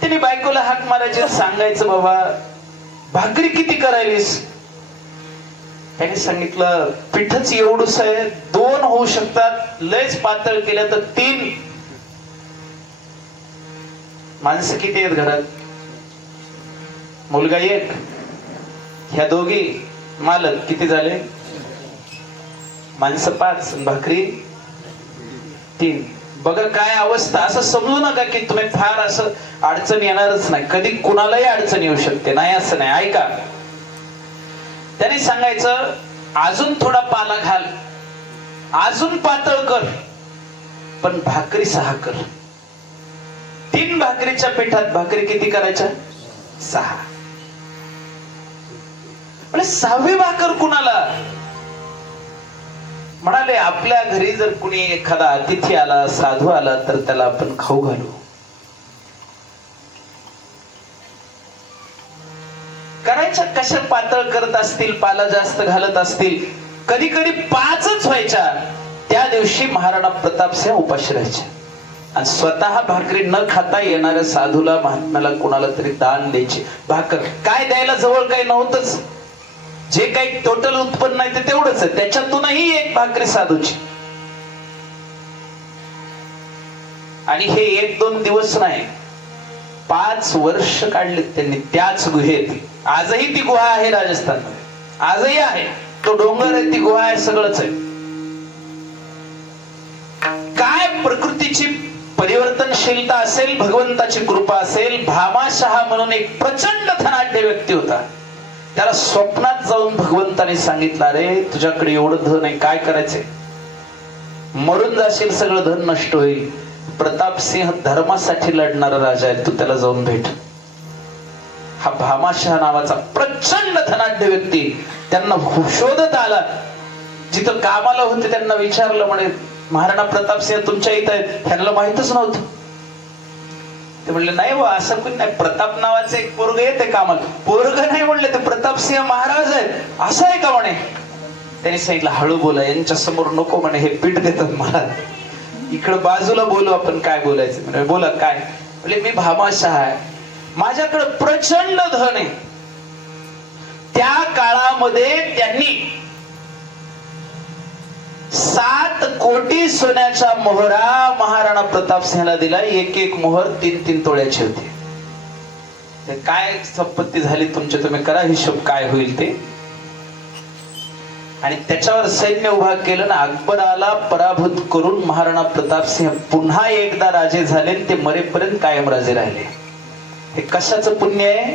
त्यांनी बायकोला हाक मारायची, सांगायचं बाबा भाकरी किती करायलीस? त्यांनी सांगितलं पिठच एवढंच आहे, 2 होऊ शकतात, लयच पातळ केलं तर 3. माणसं किती आहेत घरात? मुलगा 1, ह्या दोघी, मालक किती झाले? माणसं 5, भाकरी 3. बघा काय अवस्था. असं समजू नका की तुम्ही फार असं अडचण येणारच नाही. कधी कुणालाही अडचण येऊ शकते, नाही असं नाही. ऐका, त्याने सांगायचं अजून थोडा पाला घाल, अजून पातळ कर, पण भाकरी 6 कर. 3 भाकरीच्या पिठात भाकरी किती करायच्या? 6. म्हणजे 6वी भाकर कुणाला? म्हणाले आपल्या घरी जर कुणी एखादा अतिथी आला, साधू आला, तर त्याला आपण खाऊ घालू. करायच्या कशा पातळ करत असतील, पाला जास्त घालत असतील. कधी कधी 5च व्हायच्या. त्या दिवशी महाराणा प्रतापसिंह उपाशी राहायचे आणि स्वतः भाकरी न खाता येणाऱ्या साधूला, महात्म्याला, कुणाला तरी दान द्यायचे. भाकर काय द्यायला जवळ काही नव्हतंच. जे काही टोटल उत्पन्न आहे ते तेवढंच आहे, त्याच्यातूनही 1 भाकरी साधूची. आणि हे 1-2 दिवस नाही, 5 वर्ष काढले त्यांनी त्याच गुहेत. आजही ती गुहा आहे राजस्थानमध्ये, आजही आहे. तो डोंगर आहे, ती गुहा आहे, सगळंच आहे. काय प्रकृतीची परिवर्तनशीलता असेल, भगवंताची कृपा असेल. भामाशहा म्हणून एक प्रचंड धनाढ्य व्यक्ती होता. त्याला स्वप्नात जाऊन भगवंताने सांगितलं, अरे तुझ्याकडे एवढं धन आहे, काय करायचंय? मरून जाशील, सगळं धन नष्ट होईल. प्रतापसिंह धर्मासाठी लढणारा राजा आहे, तू त्याला जाऊन भेट. हा भामाशहा नावाचा प्रचंड धनाढ्य व्यक्ती त्यांना शोधत आला. जिथं कामाला होते त्यांना विचारलं, म्हणे महाराणा प्रतापसिंह तुमच्या इथं आहेत. त्यांना माहितच नव्हतं. ते म्हणले नाही व असं कोणी नाही, प्रताप नावाचं एक पोरग येते कामाला. पोरग नाही म्हणले, ते प्रतापसिंह महाराज आहेत. असं आहे का म्हणे? त्यांनी सांगितलं हळू बोला, यांच्या समोर नको म्हणे, हे पीठ देतात मला. इकडं बाजूला बोलू आपण, काय बोलायचं? म्हणजे बोला काय? म्हणजे मी भामाशहा आहे, माझ्याकडे प्रचंड धन आहे. त्या काळामध्ये त्यांनी 7 कोटी सोन्याच्या मोहरा महाराणा प्रताप सिंहला दिला. एक मोहर 3-3 तोळ्याची होती. काय संपत्ती झाली तुमची, तुम्ही करा हिशोब काय होईल ते. आणि त्याच्यावर सैन्य उभा केलं ना. अकबराला पराभूत करून महाराणा प्रताप सिंह पुन्हा एकदा राजे झाले. ते मरेपर्यंत कायम राजे राहिले. हे कशाचं पुण्य आहे?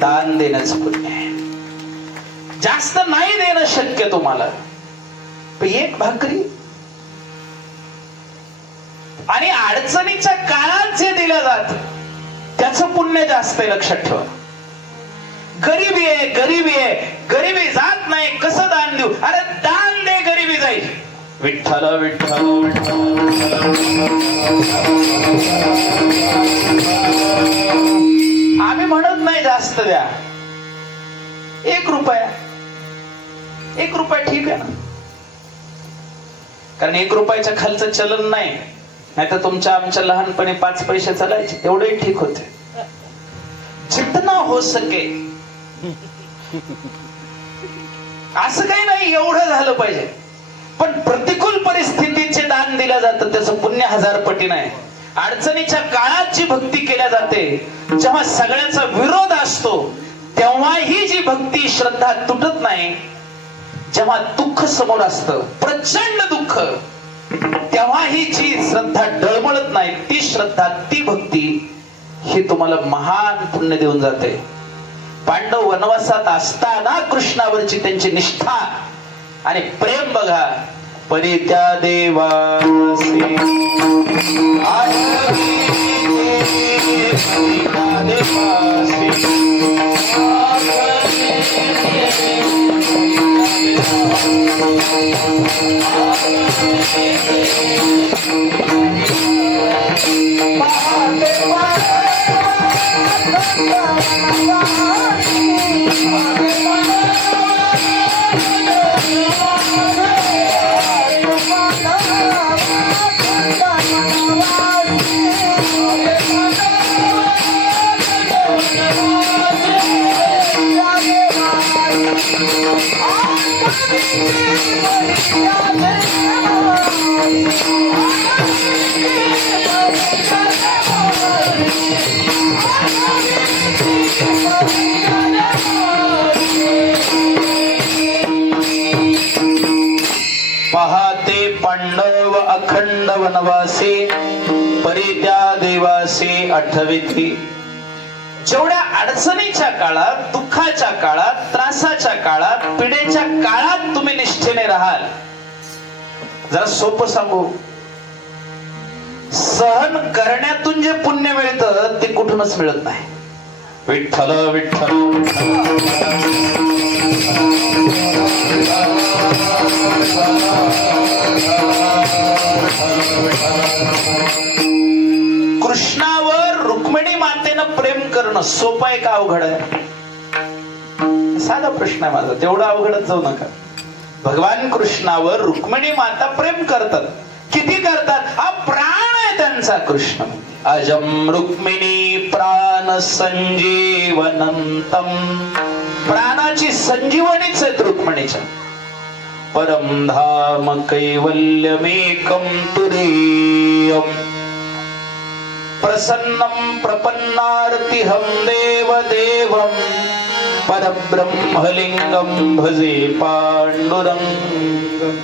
दान देण्याचं पुण्य आहे. जास्त नाही देणं शक्य तुम्हाला, 1 भाकरी. आणि अडचणीच्या काळात जे दिल्या जात त्याचं पुण्य जास्त आहे, लक्षात ठेवा. गरिबी आहे, गरिबी आहे, गरिबी जात नाही, कसं दान देऊ? अरे दान दे, गरिबी जाईल. विठ्ठल विठ्ठल विठ्ठल. आम्ही म्हणत नाही जास्त द्या, 1 रुपया, 1 रुपया ठीक आहे ना, कारण 1 रुपयाच्या खालचं चलन नाही. नाही तर तुमच्या आमच्या लहानपणी 5 पैसे चालायचे, तेवढेही ठीक होते. जितना हो सके, असं काही नाही एवढं झालं पाहिजे, पण प्रतिकूल परिस्थितीचे दान दिलं जातं त्याचं पुण्य 1000 पटीने आहे. अडचणीच्या काळात जी भक्ती केल्या जाते, जेव्हा सगळ्याचा विरोध असतो तेव्हा ही जी भक्ती श्रद्धा तुटत नाही. जेव्हा दुःख समोर असतं, प्रचंड दुःख, तेव्हा ही जी श्रद्धा डळमळत नाही, ती श्रद्धा, ती भक्ती ही तुम्हाला महान पुण्य देऊन जाते. पांडव वनवासात असताना कृष्णावरची त्यांची निष्ठा आणि प्रेम बघा. परित्या देवासी पहाते पांडव अखंड वनवासी परित्या देवासी आठविती. जेवढ्या अडचणीच्या काळात, दुःखाच्या काळात, त्रासाच्या काळात, पिढेच्या काळात तुम्ही निष्ठेने राहाल. जरा सोपं सांगू, सहन करण्यातून जे पुण्य मिळतं ते कुठूनच मिळत नाही. विठ्ठल विठ्ठल कृष्णावर रुक्मिणी मातेनं प्रेम करणं सोपं आहे का अवघड आहे? साधा प्रश्न आहे माझा, तेवढं अवघडच जाऊ नका. भगवान कृष्णावर रुक्मिणी माता प्रेम करतात. किती करतात? हा प्राण आहे त्यांचा कृष्ण. अजम रुक्मिणी प्राण संजीवनंतम, प्राणाची संजीवनीच आहेत रुक्मिणीच्या. परम धाम कैवल्यमेकं तुरीयम्, प्रसन्नं प्रपन्नार्तिहं देवदेवं, परब्रह्मलिंगं भजे पांडुरंगं.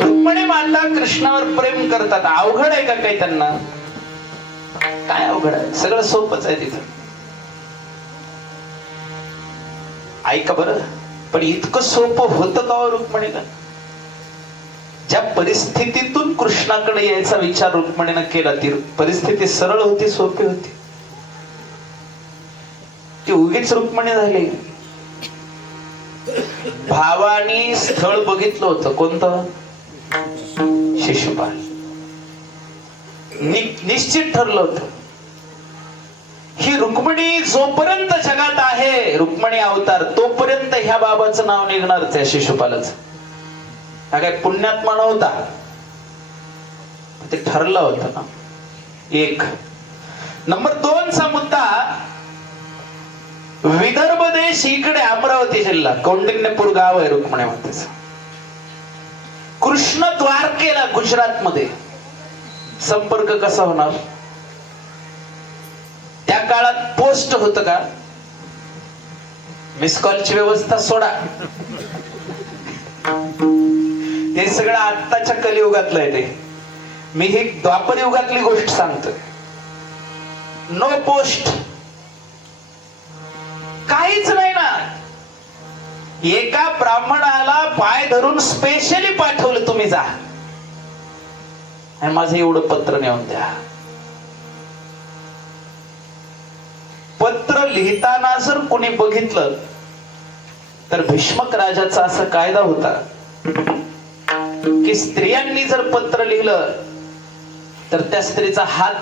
रुक्मिणी माता कृष्णावर प्रेम करतात. अवघड आहे का काही त्यांना? काय अवघड आहे? सगळं सोपंच आहे तिथं. ऐका बरं, पण इतकं सोपं होतं का रुक्मिणीला? ज्या परिस्थितीतून कृष्णाकडे यायचा विचार रुक्मिणीनं केला, ती परिस्थिती सरळ होती, सोपी होती? ती उगीच रुक्मिणी झाली. भावानी स्थळ बघितलं होतं. कोणतं? शिशुपाल. निश्चित ठरलं होतं ही रुक्मिणी जोपर्यंत जगात आहे, रुक्मिणी अवतार, तोपर्यंत ह्या बाबाचं नाव निघणार त्या शिशुपालाचं. हा काय पुण्यात्मा नव्हता, ते ठरलं होतं ना. 1 नंबर 2 चा मुद्दा, विदर्भ देश इकडे अमरावती जिल्हा, कौंडिण्यपूर गाव आहे रुक्मिणी मातेचं. कृष्ण द्वारकेला गुजरात मध्ये. संपर्क कसा होणार? त्या काळात पोस्ट होत का? मिस कॉलची व्यवस्था सोडा, हे सगळं आत्ताच्या कलियुगातलं आहे. ते मी ही द्वापर युगातली गोष्ट सांगतोय. नो पोस्ट, काहीच नाही ना. एका ब्राह्मणाला पाय धरून स्पेशली पाठवलं, तुम्ही जा आणि माझं एवढं पत्र नेऊन द्या. पत्र लिहिताना जर कोणी बघितलं तर भीष्मक राजाचा असा कायदा होता की स्त्रियांनी जर पत्र लिहिलं तर त्या स्त्रीचा हात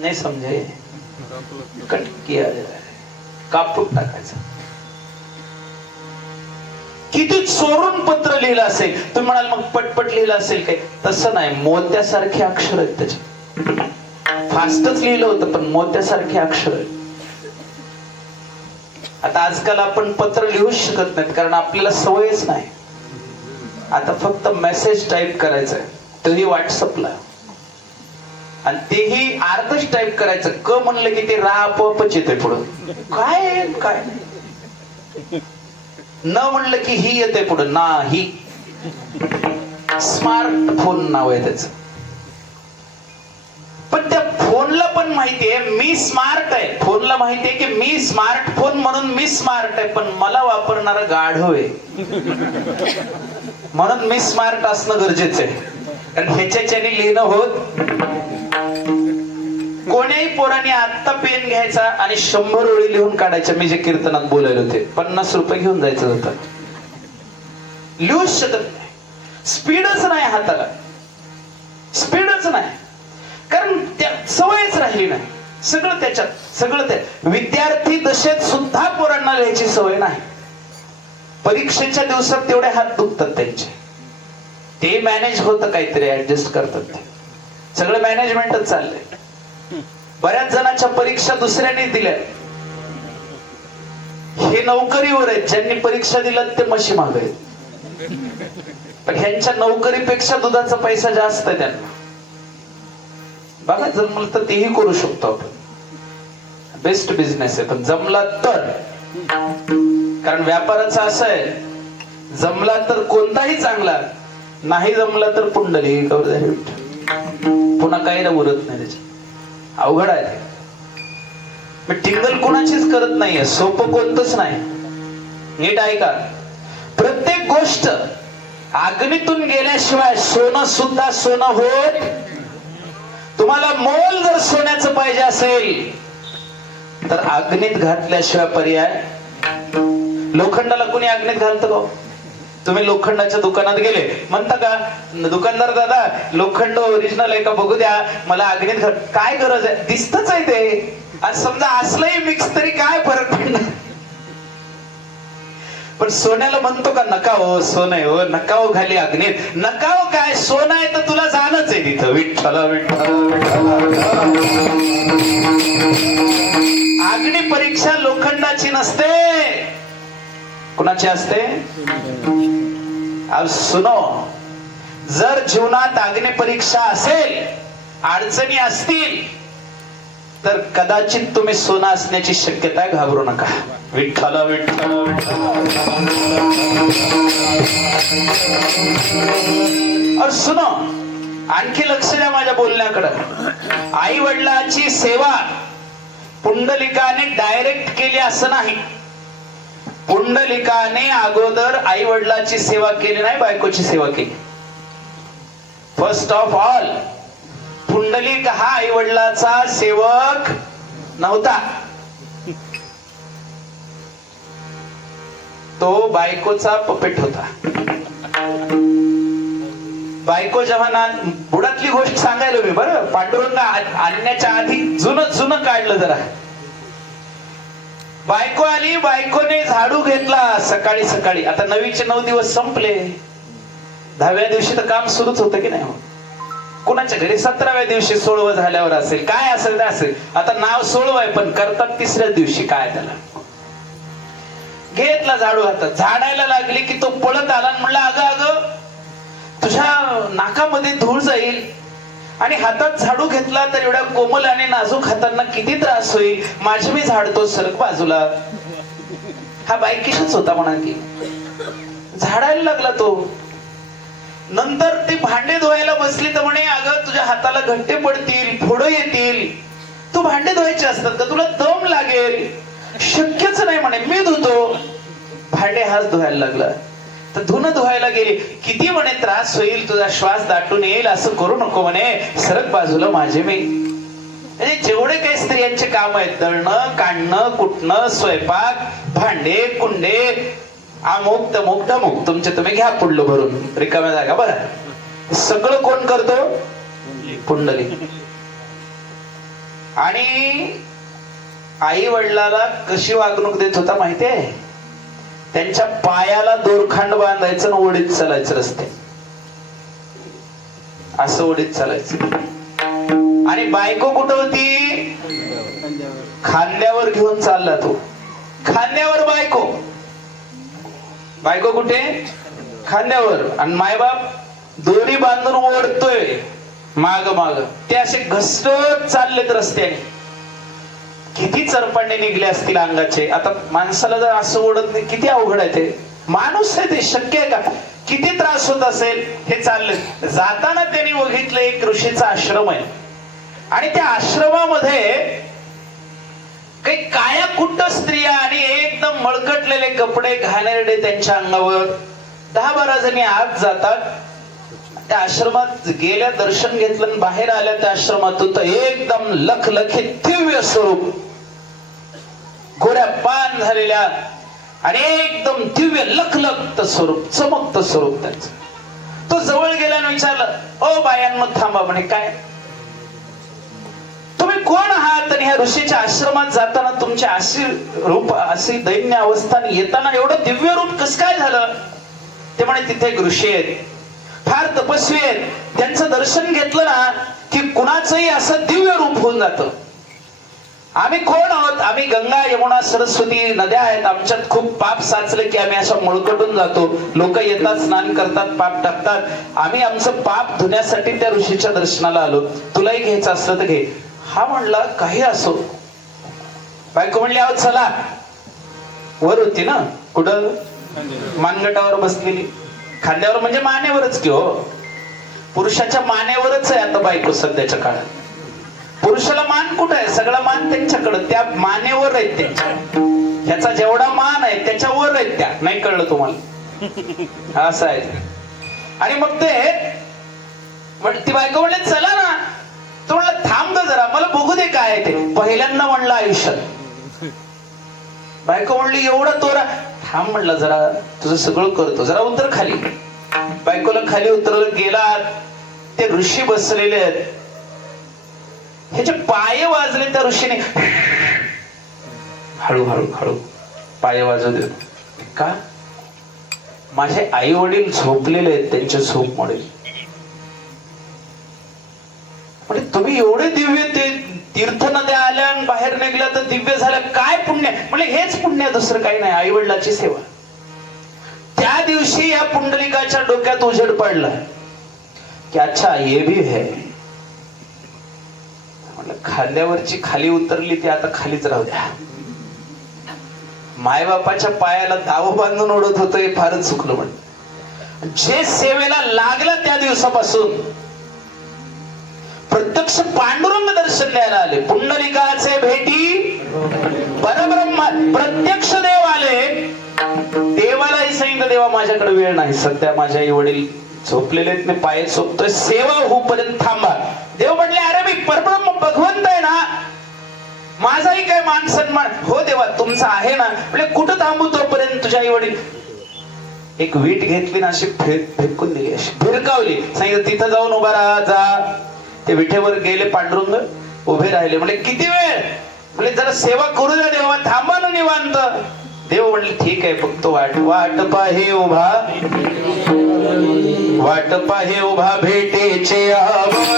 नाही समजे कट किया जाए, कापून टाकायचं. किती चोरून पत्र लिहिलं असेल. तुम्ही म्हणाल मग पटपट लिहिलं असेल काय? तसं नाही, मोत्यासारखे अक्षर आहेत त्याचे. फास्टच लिहिलं होतं पण मोत्यासारखे अक्षर आहेत. आता आजकाल आपण पत्र लिहूच शकत नाहीत कारण आपल्याला सवयच नाही. आता फक्त मेसेज टाईप करायचंय, तोही व्हॉट्सअपला, आणि तेही अर्धच टाईप करायचं. क म्हणलं की ते रा आपोआपच येते पुढं. काय काय न म्हणलं की ही येते पुढं. ना ही स्मार्टफोन नाव आहे त्याचं. पण त्या फोनला पण माहितीये मी स्मार्ट आहे. फोनला माहितीये की मी स्मार्टफोन म्हणून मी स्मार्ट आहे, पण मला वापरणारा गाढव आहे म्हणून मी स्मार्ट असणं गरजेचं आहे. कारण ह्याच्याने लिहिणं होत. कोण्याही पोराने आत्ता पेन घ्यायचा आणि 100 ओळी लिहून काढायच्या. मी जे कीर्तनात बोलायला होते, 50 रुपये घेऊन जायचं होतं. लिहूच शकत नाही. स्पीडच नाही हाताला, स्पीडच नाही. कारण त्या सवयच राहिली नाही. सगळं त्याच्यात, सगळं त्या विद्यार्थी दशेत सुद्धा पोरांना लिहायची सवय नाही. परीक्षेच्या दिवसात तेवढे हात दुखतात त्यांचे. ते मॅनेज होतं, काहीतरी ऍडजस्ट करतात. ते सगळं मॅनेजमेंटच चाललंय. बऱ्याच जणांच्या परीक्षा दुसऱ्यांनी दिल्या. हे नोकरीवर आहेत, ज्यांनी परीक्षा दिल्या ते म्हशी मागे आहेत. पण ह्यांच्या नोकरीपेक्षा दुधाचा पैसा जास्त आहे त्यांना. बघा, जमलं तर तेही करू शकतो आपण. बेस्ट बिझनेस आहे. पण जमला तर, कारण व्यापाराचं असं आहे, जमला तर कोणताही चांगला, नाही जमला तर पुंडली पुन्हा काही ना उरत नाही. त्याच्या अवघड आहे. मी टिंगल कोणाचीच करत नाहीये. सोपं कोणतंच नाही. नीट ऐका. प्रत्येक गोष्ट अग्नीतून गेल्याशिवाय सोनं सुद्धा सोनं होत. तुम्हाला मोल जर सोन्याचं पाहिजे असेल तर अग्नीत घातल्याशिवाय पर्याय. लोखंडाला कोणी अग्नीत घालतं का? तुम्ही लोखंडाच्या दुकानात गेले, म्हणता का दुकानदार दादा लोखंड ओरिजिनल आहे का बघू द्या, मला अग्नीत घाल. काय गरज आहे? दिसतच आहे ते. आणि समजा असलंही मिक्स तरी काय फरक पडणार? पण सोन्याला म्हणतो का नका हो, सोनं आहे हो, नका हो घाली अग्नीत. नका हो काय, सोनं आहे तर तुला जाणच आहे तिथं. विठ्ठला विठ्ठला. अग्नी परीक्षा लोखंडाची नसते. कुणाची असते? अब सुनो, जर जीवनात अग्नि परीक्षा असेल, अडचणी असतील, तर कदाचित तुम्ही सोनं असण्याची शक्यता आहे. घाबरू नका. विठ्ठला विठ्ठला विठ्ठला. सुनो, आणखी लक्ष द्या माझ्या बोलण्याकडं. आई वडिलांची सेवा पुंडलिकाने डायरेक्ट केली असं नाही. पुंडलिकाने अगोदर आई वडिलांची सेवा केली नाही, बायकोची सेवा केली. फर्स्ट ऑफ ऑल, पुंडलिक हा आई वडिलांचा सेवक नव्हता. तो बायकोचा पपेट होता. बायको जेव्हा बुडातली गोष्ट सांगायला मी बरं, पांडुरंग आणण्याच्या आधी जुनं काढलं जरा. बायको आली, बायकोने झाडू घेतला सकाळी सकाळी. आता 9चे 9 दिवस संपले. 10व्या दिवशी तर काम सुरूच होतं की नाही? कुणाच्या घरी 17व्या दिवशी 16 झाल्यावर असेल, काय असेल ते असेल. आता नाव 16 आहे पण करतात 3ऱ्याच दिवशी. काय त्याला घेतला झाडू हातात, झाडायला लागली की तो पळत आला आणि म्हणला अगं अगं तुझ्या नाकामध्ये धूळ जाईल. आणि हातात झाडू घेतला तर एवढ्या कोमल आणि नाजूक हातांना किती त्रास होईल. माझी मी झाडतो, सरक बाजूला. हा बायकिशच होता म्हणा की. झाडायला लागला तो. नंतर ती भांडे धुवायला बसली तर म्हणे अगं तुझ्या हाताला घंटे पडतील, फोडं येतील, तू भांडे धुवायचे असतात का, तुला दम लागेल. शक्यच नाही म्हणे, मी धुतो. भांडे हाच धुवायला लागला. तर धुणं धुवायला गेली. किती म्हणे त्रास होईल, तुझा श्वास दाटून येईल, असं करू नको म्हणे, सरक बाजूला माझे मी. म्हणजे जेवढे काही स्त्रियांचे काम आहेत, दळणं, काढणं, कुटणं, स्वयंपाक, भांडे, कुंडे, अमुक तमुक तमुक तुमचे तुम्ही घ्या पुढलं भरून रिकाम्या जागा. बरं सगळं कोण करतो? पुंडलिक. आणि आई वडिलाला कशी वागणूक देत होता माहितीये? त्यांच्या पायाला दोरखांड बांधायचं आणि ओढीत चालायचं रस्ते, असं ओढीत चालायचं. आणि बायको कुठं होती? खांद्यावर घेऊन चालला तो. खांद्यावर बायको. बायको कुठे? खांद्यावर. आणि मायबाप दोरी बांधून ओढतोय माग माग. ते असे घसरत चाललेत रस्त्याने. किती चरपांडे निघले असतील अंगाचे. आता माणसाला जर असं ओढत नाही किती अवघड आहे ते. माणूस आहे ते, शक्य आहे का? किती त्रास होत असेल. हे चालले. जाताना त्यांनी बघितलं एक ऋषीचा आश्रम आहे आणि त्या आश्रमामध्ये काही काळ्या कुट्ट स्त्रिया आणि एकदम मळकटलेले कपडे घाणेरडे त्यांच्या अंगावर. 10-12 जणी आत जातात. त्या आश्रमात गेल्या, दर्शन घेतलं आणि बाहेर आल्या त्या आश्रमातून तर एकदम लखलखीत दिव्य स्वरूप, गोऱ्या पान झालेल्या आणि एकदम दिव्य लखलखत स्वरूप, चमकत स्वरूप त्यांचं. तो जवळ गेल्यानं विचारलं, ओ बायांनो थांबा. म्हणे काय? तुम्ही कोण आहात? आणि ह्या ऋषीच्या आश्रमात जाताना तुमची अशी रूप, अशी दैन्य अवस्था, येताना एवढं दिव्य रूप कसं काय झालं? ते म्हणे तिथे एक ऋषी आहेत, फार तपस्वी आहेत. त्यांचं दर्शन घेतलं ना की कुणाचंही असं दिव्य रूप होऊन जातं. आम्ही कोण आहोत? आम्ही गंगा, यमुना, सरस्वती नद्या आहेत. आमच्यात खूप पाप साचले की आम्ही अशा मळकटून जातो. लोक येतात, स्नान करतात, पाप टाकतात. आम्ही आमचं पाप धुण्यासाठी त्या ऋषीच्या दर्शनाला आलो. तुलाही घ्यायचं असलं तर घे. हा म्हणला काही असो. बायको म्हणली आहोत चला. वर होती ना, कुठं? मानगटावर बसलेली. खांद्यावर म्हणजे मानेवरच की हो. पुरुषाच्या मानेवरच आहे आता बायको सध्याच्या काळात. पुरुषाला मान कुठं आहे? सगळा मान त्यांच्याकडे, त्या मानेवर आहेत त्यांच्या. ह्याचा जेवढा मान आहे त्याच्यावर आहेत त्या. नाही कळलं तुम्हाला? असं आहे. आणि मग ते ती बायको म्हणले चला ना. तो म्हणला थांब जरा, मला बघू दे काय ते. पहिल्यांदा म्हणलं आयुष्यात. बायको म्हणली एवढा तोरा? थांब म्हणला जरा, तुझं सगळं करतो, जरा उतर खाली. बायकोला खाली उतरलं. गेला. ते ऋषी बसलेले आहेत. ह्याचे पाय वाजले त्या ऋषीने. हळूहळू हळू पाय वाजवू दे. का? माझे आई वडील झोपलेले आहेत, त्यांच्या झोप मोडेल. म्हणजे तुम्ही एवढे दिव्य, ते तीर्थ नद्या आल्या आणि बाहेर निघल्या तर दिव्य झालं. काय पुण्य? म्हणजे हेच पुण्य, दुसरं काही नाही. आई वडिलाची सेवा. त्या दिवशी या पुंडलिकाच्या डोक्यात उजेड पडला की अच्छा ये भी है. म्हटलं खांद्यावरची खाली उतरली ती आता खालीच राहू द्या. मायबापाच्या पायाला दाव बांधून ओढत होतं हे फारच चुकलं. म्हणलं जे सेवेला लागला त्या दिवसापासून प्रत्यक्ष पांडुरंग दर्शन द्यायला आले. पुंडलिकाचे भेटी परब्रह्म, प्रत्यक्ष देव आले. देवालाही सांगितलं देवा माझ्याकडे वेळ नाही सध्या, माझे आई वडील झोपलेले आहेत, मी पाय झोपतोय, सेवा होईपर्यंत थांबा. देव म्हणले अरे मी परब्रह्म भगवंत आहे ना, माझाही काय मान सन्मान. हो देवा तुमचा आहे ना. म्हणजे कुठं थांबू तोपर्यंत? तुझ्या आई वडील एक वीट घेतली ना अशी फेकून दिली, अशी भिरकावली. सांगितलं तिथं जाऊन उभा राहा. जा. ते विठेवर गेले. पांडुरंग उभे राहिले. म्हणजे किती वेळ? म्हणजे जरा सेवा करू द्या देवा, थांबा ना निवांत. देव म्हणले ठीक आहे, फक्त वाट पाहे उभा, वाट पाहे उभा भेटेचे आवडी.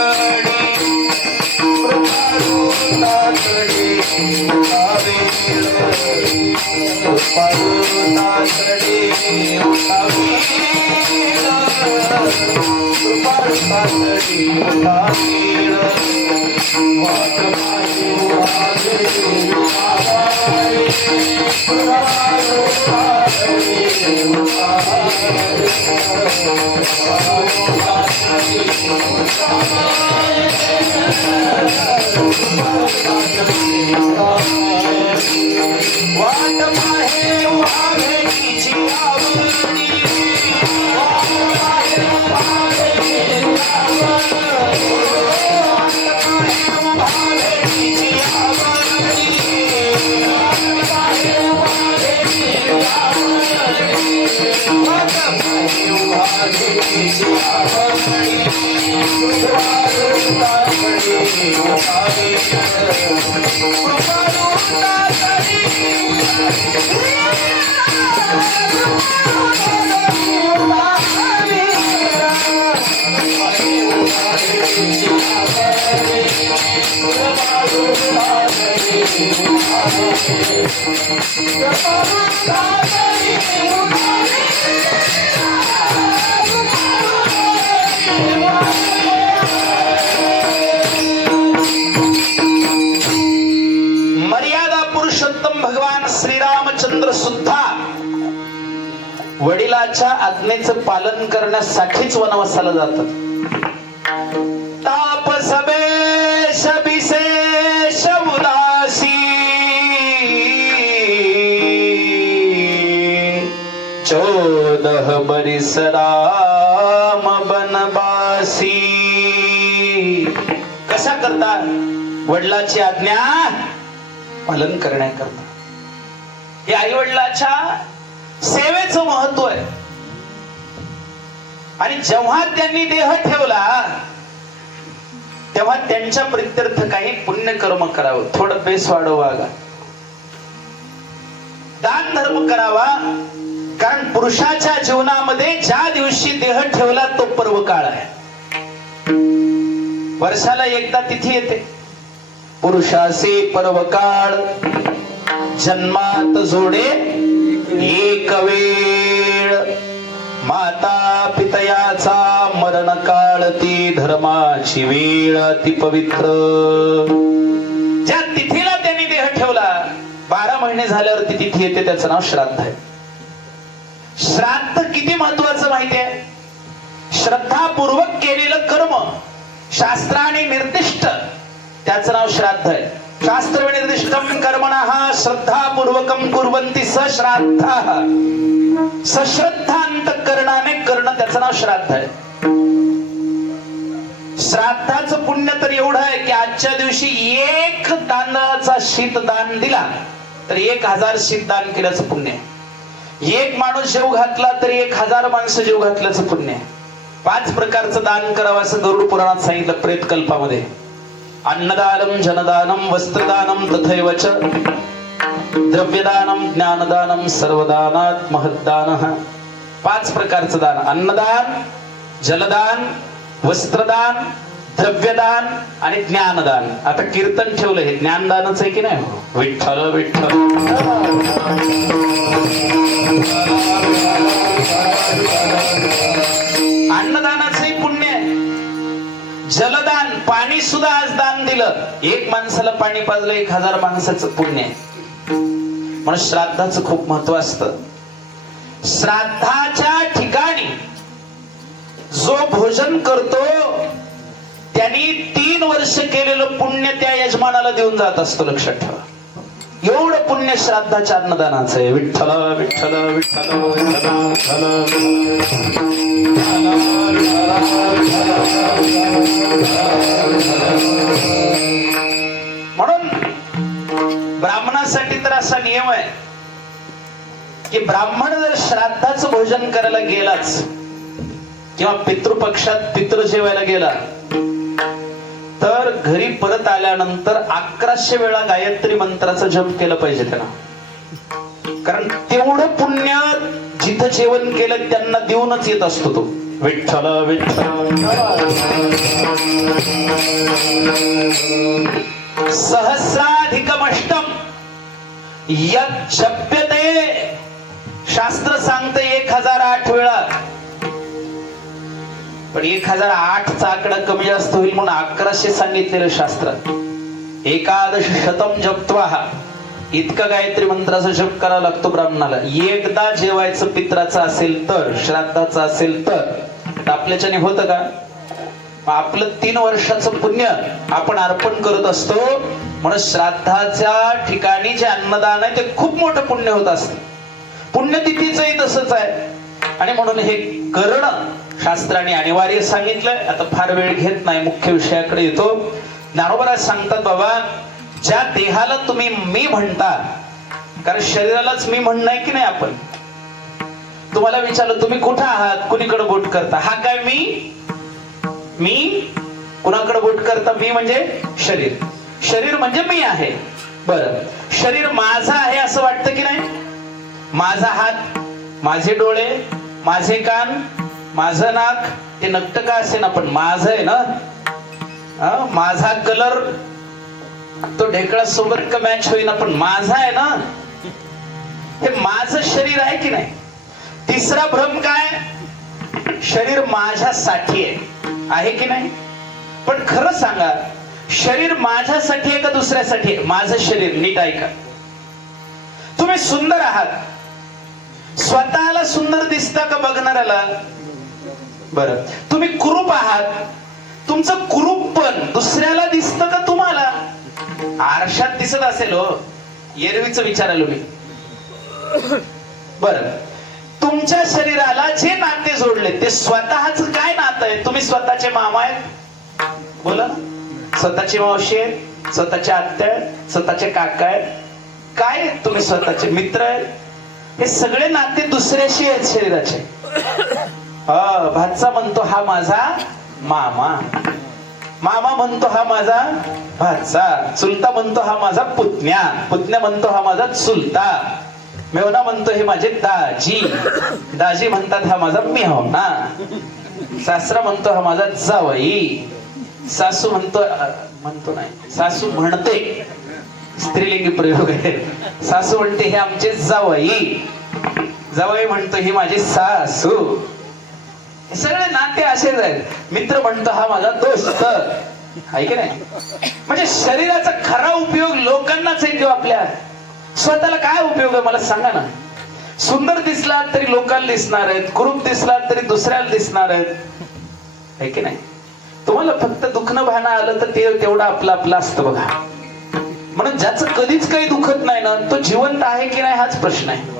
मर्यादा पुरुषोत्तम भगवान श्रीरामचंद्र सुद्धा वडिलाच्या आज्ञेचं पालन करण्यासाठीच वनवासाला जातात. तापस बेश विशेष उदासी 14 बरिस राम बनवासी. कशा करता? वडिलाची आज्ञा पालन करण्याकरता. हे आई वडिलाच्या सेवेचं महत्व आहे. आणि जेव्हा त्यांनी देह ठेवला तेव्हा त्यांच्या प्रित्यर्थ काही पुण्य कर्म करावं, थोडं बेस वाढवा, दान धर्म करावा. कारण पुरुषाच्या जीवनामध्ये ज्या दिवशी देह ठेवला तो पर्व काळ आहे. वर्षाला एकदा तिथी येते. पुरुषासे पर्व काळ जन्मात जोडे एक वेळ. माता पितयाचा मरण काळ ती धर्माची वेळ अति पवित्र. ज्या तिथीला त्यांनी देह ठेवला 12 महिने झाल्यावर ती तिथी येते, त्याचं नाव श्राद्ध आहे. श्राद्ध किती महत्वाचं माहिती आहे? श्रद्धापूर्वक केलेलं कर्म शास्त्राने निर्दिष्ट, त्याचं नाव श्राद्ध आहे. शास्त्र निर्दिष्टम कर्मणः श्रद्धापूर्वकम कुर्वन्ति स श्राद्धः. सश्रद्धा अंतःकरणाने करणं, त्याचं नाव श्राद्ध आहे. श्राद्धाचं पुण्य तर एवढं आहे की आजच्या दिवशी 1 तांदळाचा शीत दान दिला तर 1000 शीत दान केल्याचं पुण्य आहे. 1 माणूस जेव घातला तरी 1000 माणसं जेव घातल्याचं पुण्य आहे. 5 प्रकारचं दान करावं असं गरुड पुराणात सांगितलं प्रेतकल्पामध्ये. अन्नदानम, जनदानम, वस्त्रदानम, तथैव च द्रव्यदानम, ज्ञानदानम, सर्वदानात महद्दानः. 5 प्रकारचं दान: अन्नदान, जलदान, वस्त्रदान, द्रव्यदान आणि ज्ञानदान. आता कीर्तन ठेवलं, हे ज्ञानदानच आहे की नाही? विठ्ठल विठ्ठल. अन्नदानाचंही पुण्य आहे. जलदान, पाणी सुद्धा आज दान दिलं, 1 माणसाला पाणी पाजलं 1000 माणसाचं पुण्य आहे. म्हणून श्राद्धाचं खूप महत्व असतं. श्राद्धाच्या ठिकाणी जो भोजन करतो त्यांनी 3 वर्ष केलेलं पुण्य त्या यजमानाला देऊन जात असतो. लक्षात ठेवा, एवढं पुण्य श्राद्धाच्या अन्नदानाचं आहे. विठ्ठल विठ्ठल विठ्ठल म्हणून ब्राह्मणासाठी तर असा नियम आहे की ब्राह्मण जर श्राद्धाचं भोजन करायला गेलाच किंवा पितृपक्षात पितृ जेवायला गेला तर घरी परत आल्यानंतर 1100 वेळा गायत्री मंत्राचा जप केला पाहिजे त्यांना. कारण तेवढं पुण्य जिथं जेवण केलं त्यांना देऊनच येत असतो तो. विठ्ठल विठ्ठल. सहस्राधिकमष्टम यत् जप्यते. शास्त्र सांगते 1008 वेळा, पण 1008चा आकडा कमी जास्त होईल म्हणून 1100 सांगितलेलं शास्त्रात. 11शतम जप्त्वा, इतका गायत्री मंत्राचा जप करावा लागतो ब्राह्मणाला. एकदा जेवायचं पित्राचं असेल तर, श्राद्धाचं असेल तर आपल्याच्याने होतं का? आपलं 3 वर्षाचं पुण्य आपण अर्पण करत असतो. म्हणून श्राद्धाच्या ठिकाणी जे अन्नदान आहे ते खूप मोठं पुण्य होत असतं. पुण्यतिथीचंही तसंच आहे. आणि म्हणून हे करणं शास्त्राने अनिवार्य सांगितलंय. आता फार वेळ घेत नाही, मुख्य विषयाकडे येतो. ज्ञानोबा सांगतात, बाबा ज्या देहाला तुम्ही मी म्हणता, कारण शरीरालाच मी म्हणणं आहे की नाही आपण, तुम्हाला विचारलं तुम्ही कुठं आहात, कुणीकडे बोट करता, हा काय मी कुणाकडे बोट करता, मी म्हणजे शरीर म्हणजे मी आहे. बरं, शरीर माझं आहे असं वाटतं की नाही? माझा हात, माझे डोळे, माझे कान, माझं नाक, ते नक्ट का असे ना पण माझं आहे ना. माझा कलर तो ढेकळा सोबत का मॅच होईना पण माझा आहे ना. हे माझं शरीर आहे की नाही? तिसरा भ्रम काय? शरीर माझ्यासाठी आहे की नाही? पण खरं सांगा, शरीर माझ्यासाठी आहे का दुसऱ्यासाठी आहे? माझं शरीर, नीट ऐका. तुम्ही सुंदर आहात, स्वतःला सुंदर दिसता का बघणाऱ्याला? बरं, तुम्ही कुरूप आहात, तुमचं कुरूप पण दुसऱ्याला दिसतं का तुम्हाला? आरशात दिसत असेल हो, एरवीच विचारायलो मी. बरं, तुमच्या शरीराला जे नाते जोडले ते स्वतःच काय नातं आहे? तुम्ही स्वतःचे मामा आहेत, बोला, स्वतःची मावशी आहेत, स्वतःचे आत्या आहेत, स्वतःचे काका आहेत, काय आहेत तुम्ही? स्वतःचे मित्र आहेत. हे सगळे नाते दुसऱ्याशी आहेत शरीराचे. भाचा म्हणतो हा माझा मामा, मामा म्हणतो हा माझा भाचा, चुलता म्हणतो हा माझा पुतण्या, पुतण्या म्हणतो हा माझा चुलता, मेवना म्हणतो हे माझे दाजी, दाजी म्हणतात हा माझा मेवना, सासरा म्हणतो हा माझा जावई, सासू म्हणतो नाही, सासू म्हणते, स्त्रीलिंगी प्रयोग आहे, सासू म्हणते हे आमचे जावई, जावई म्हणतो ही माझी सासू. हे सगळे नाते असेच आहेत. मित्र म्हणतो हा माझा दोस्त, आहे की नाही? म्हणजे शरीराचा खरा उपयोग लोकांनाच आहे किंवा आपल्या स्वतःला काय उपयोग आहे मला सांगा ना. सुंदर दिसलात तरी लोकांना दिसणार आहेत, कुरूप दिसलात तरी दुसऱ्याला दिसणार आहेत, आहे की नाही? तुम्हाला फक्त दुखणं भाणं आलं तर ते तेवढं आपलं असतं बघा. म्हणून ज्याचं कधीच काही दुखत नाही ना तो जिवंत आहे की नाही हाच प्रश्न आहे.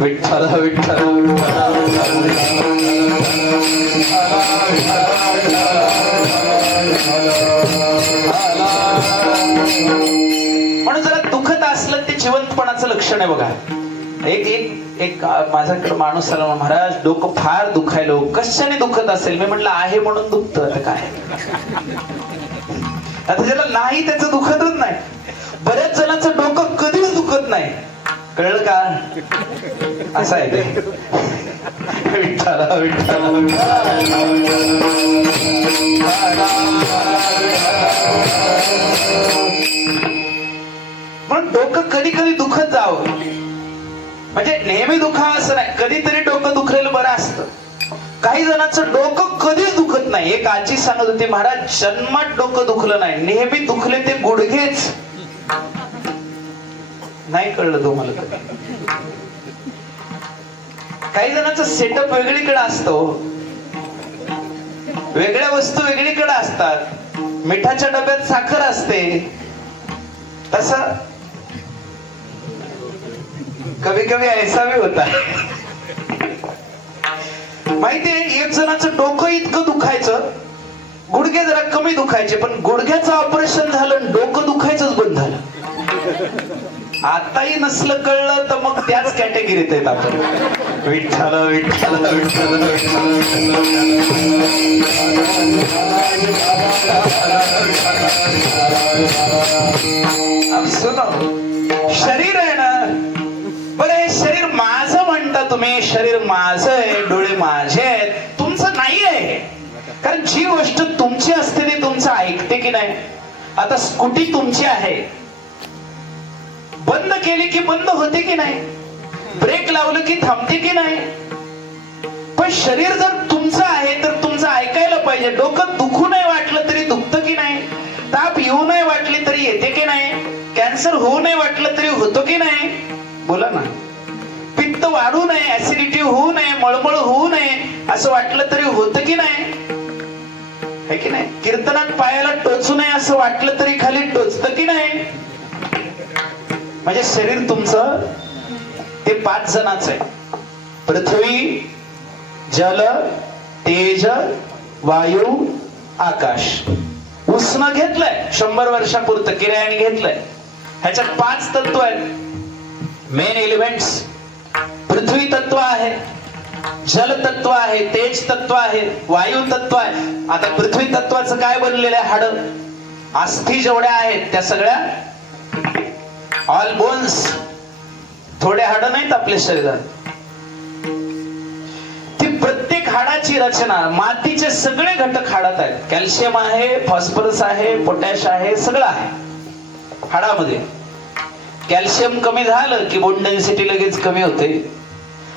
विठ्ठल विठ्ठल म्हणून जरा दुखत असलं ते जिवंतपणाचं लक्षण आहे बघा. एक माझ्याकडे माणूस आला, महाराज डोकं फार दुखायलो, कशाने दुखत असेल? मी म्हटलं आहे म्हणून दुखत. आता काय, आता ज्याला नाही त्याचं दुखतच नाही. बऱ्याच जणांचं डोकं कधीच दुखत नाही, कळलं का? असं आहे ते. विठ्ठल विठ्ठल म्हणून डोकं कधी कधी दुखत जावं, म्हणजे नेहमी दुखावं असं नाही, कधीतरी डोकं दुखलेलं बरं असतं. काही जणांचं डोकं कधीच दुखत नाही. एक आजी सांगत होती, महाराज जन्मात डोकं दुखलं नाही, नेहमी दुखले ते गुडघेच. नाही कळलं तुम्हाला? काही जणांचं सेटअप वेगळीकडे असतो, वेगळ्या वस्तू वेगळीकडे असतात. मिठाच्या डब्यात साखर असते, तसं कभी कभी ऐसा भी होता है. माहितीये, एक जणाचं डोकं इतकं दुखायचं, गुडघे जरा कमी दुखायचे, पण गुडघ्याचं ऑपरेशन झालं, डोकं दुखायचंच बंद झालं. आताही नसलं कळलं तर मग त्याच कॅटेगरीत आहेत आपण. विठ्ठल विठ्ठल विठ्ठल शरीर आहे ना, बरं हे शरीर माझं म्हणता तुम्ही, शरीर माझं आहे, डोळे माझे आहेत, तुमचं नाही आहे. कारण जी गोष्ट तुमची असते ती तुमचं ऐकते की नाही? आता स्कूटी तुमची आहे, बंद केली की बंद होते की नाही? ब्रेक लावलं की थांबते की नाही? पण शरीर जर तुमचं आहे तर तुमचं ऐकायला पाहिजे. डोकं दुखू नाही वाटलं तरी दुखतं की नाही? ताप येऊ नाही वाटली तरी येते की नाही? कॅन्सर होऊ नाही वाटलं तरी होतो की नाही? बोला ना. पित्त वाढू नये, ऍसिडिटी होऊ नये, मळमळ होऊ नये असं वाटलं तरी होतं की नाही? है की नाही? कीर्तनात पायाला टोचू नये असं वाटलं तरी खाली टोचतं की नाही? म्हणजे शरीर तुमचं ते 5 जणांचं आहे. पृथ्वी, जल, तेज, वायू, आकाश. उष्ण घेतलंय 100 वर्षापुरतं, किरायाने घेतलंय. ह्याच्यात 5 तत्व आहेत, मेन एलिमेंट्स. पृथ्वी तत्व आहे, जल तत्व आहे, तेज तत्व आहे, वायू तत्व आहे. आता पृथ्वी तत्वाचं काय बनलेलं आहे? हाड, अस्थी जेवढ्या आहेत त्या सगळ्या ऑल बोन्स. थोडे हाड नाहीत आपल्या शरीरात. ती प्रत्येक हाडाची रचना, मातीचे सगळे घटक हाडात आहेत. कॅल्शियम आहे, फॉस्फरस आहे, पोटॅश आहे, सगळं आहे हाडामध्ये. कॅल्शियम कमी झालं की बोन डेन्सिटी लगेच कमी होते.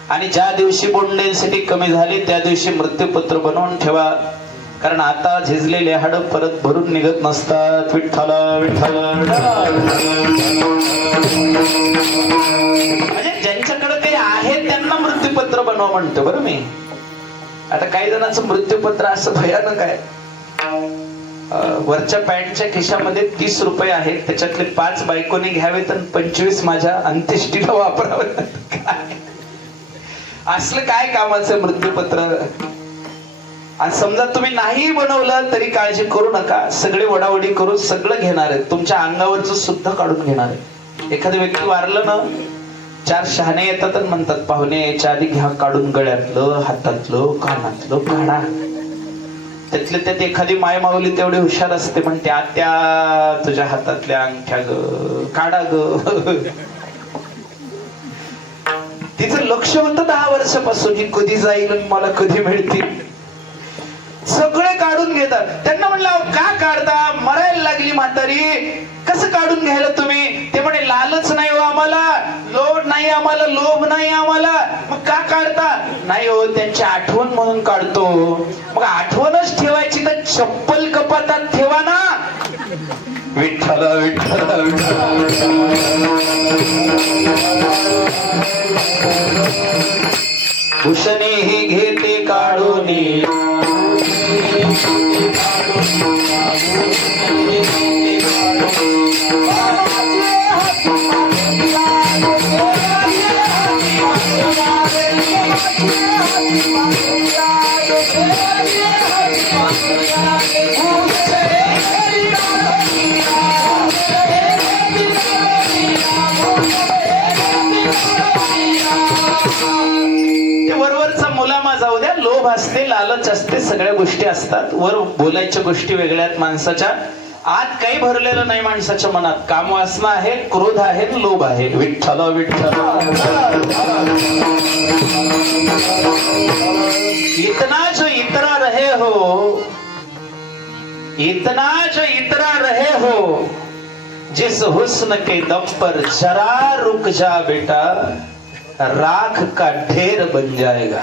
आणि ज्या दिवशी बोन डेन्सिटी कमी झाली त्या दिवशी मृत्यूपत्र बनवून ठेवा, कारण आता झिजलेले हाड परत भरून निघत नसतात. विठ्ठल विठ्ठल. म्हणजे ज्यांच्याकडे ते आहे त्यांना मृत्यूपत्र बनव म्हणतो बरं मी. आता काही जणांचं मृत्यूपत्र असं भयानक आहे, वरच्या पॅन्टच्या खिशामध्ये 30 रुपये आहेत, त्याच्यातले 5 बायकोने घ्यावेत आणि 25 माझ्या अंत्येष्टीला वापरावे. असलं काय कामाचं मृत्यूपत्र? आणि समजा तुम्ही नाही बनवलं तरी काळजी करू नका, सगळे वडावडी करून सगळं घेणार आहेत, तुमच्या अंगावरच सुद्धा काढून घेणार आहे. एखादी व्यक्ती वारलं ना, 4 शहाणे येतात आणि म्हणतात पाहुणे यायच्या आधी घ्या काढून गळ्यातलं, हातातलं, कानातलं काढा. त्यातले त्यात एखादी माय माऊली तेवढी हुशार असते, म्हणते आत्या तुझ्या हातातल्या अंगठ्या ग काढा ग. तिचं लक्ष होतं 10 वर्षापासून ही कधी जाईल आणि मला कधी मिळतील. सगळे काढून घेतात. त्यांना म्हणलं का काढता? मरायला लागली म्हातारी, कसं काढून घ्यायला तुम्ही? ते म्हणे लालच नाही हो आम्हाला, लोभ नाही आम्हाला, लोभ नाही आम्हाला. मग का काढता? नाही हो त्यांची आठवण म्हणून काढतो. मग आठवणच ठेवायची तर चप्पल कपाटात ठेवा ना. विठ्ठल विठ्ठल भूषणे ही घेते काढून, वरवरचा मुलामा जाऊ द्या, लोभ असते, लालच असते, सगळ्या गोष्टी असतात. वर बोलायच्या गोष्टी वेगळ्या आहेत माणसाच्या, आत काही भरलेलं नाही माणसाच्या मनात. कामवासना आहे, क्रोध आहे, लोभ आहे. विठ्ठल विठ्ठल. इतना जो इतरा रहे हो, इतना जो इतरा रहे हो, जिस हुस्न के दम पर जरा रुक जा बेटा, राख का ढेर बन जाएगा.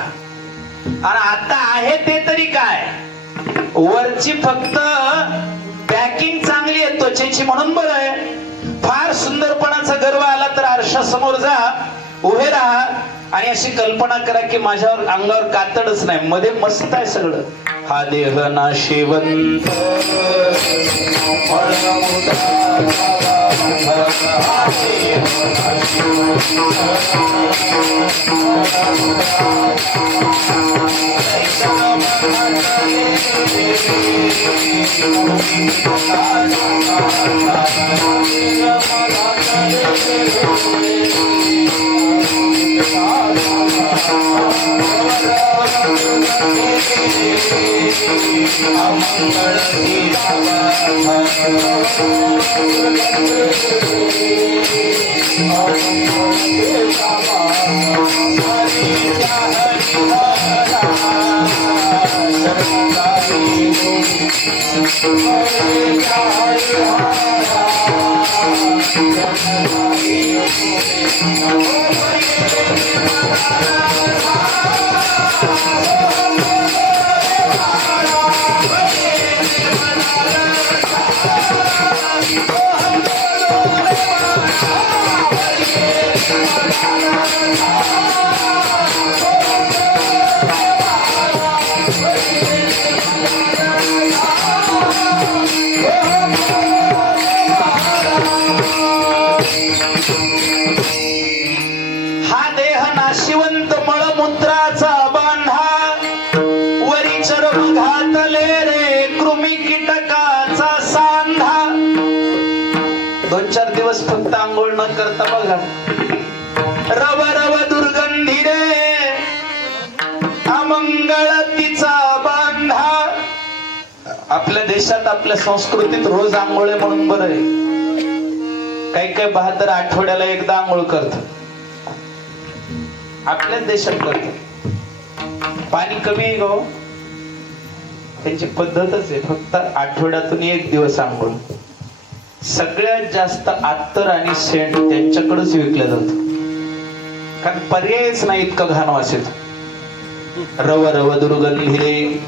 आणि आता आहे ते तरी काय, वरची फक्त पॅकिंग चांगली आहे त्वचेची म्हणून बरं आहे. फार सुंदरपणाचा गर्व आला तर आरशासमोर जा, उभे राहा आणि अशी कल्पना करा की माझ्यावर अंगावर कातडच नाही, मध्ये मस्त आहे सगळं. हा देह नाशिवंत फक्त आंघोळ न करता बघा, रव रव दुर्गंधी रे आपल्या देशात आपल्या संस्कृतीत रोज आंघोळ आहे म्हणून बरं आहे. काही काही बहादर आठवड्याला एकदा आंघोळ करतात. आपल्याच देशात करतात. पाणी कमी आहे गो, त्यांची पद्धतच आहे. फक्त आठवड्यातून एक दिवस आंघोळ. सगळ्यात जास्त अत्तर आणि सेंट त्यांच्याकडेच विकलं जातं, कारण पर्यायच नाही, इतकं घाण वास येतो. रव रव दुर्गंधी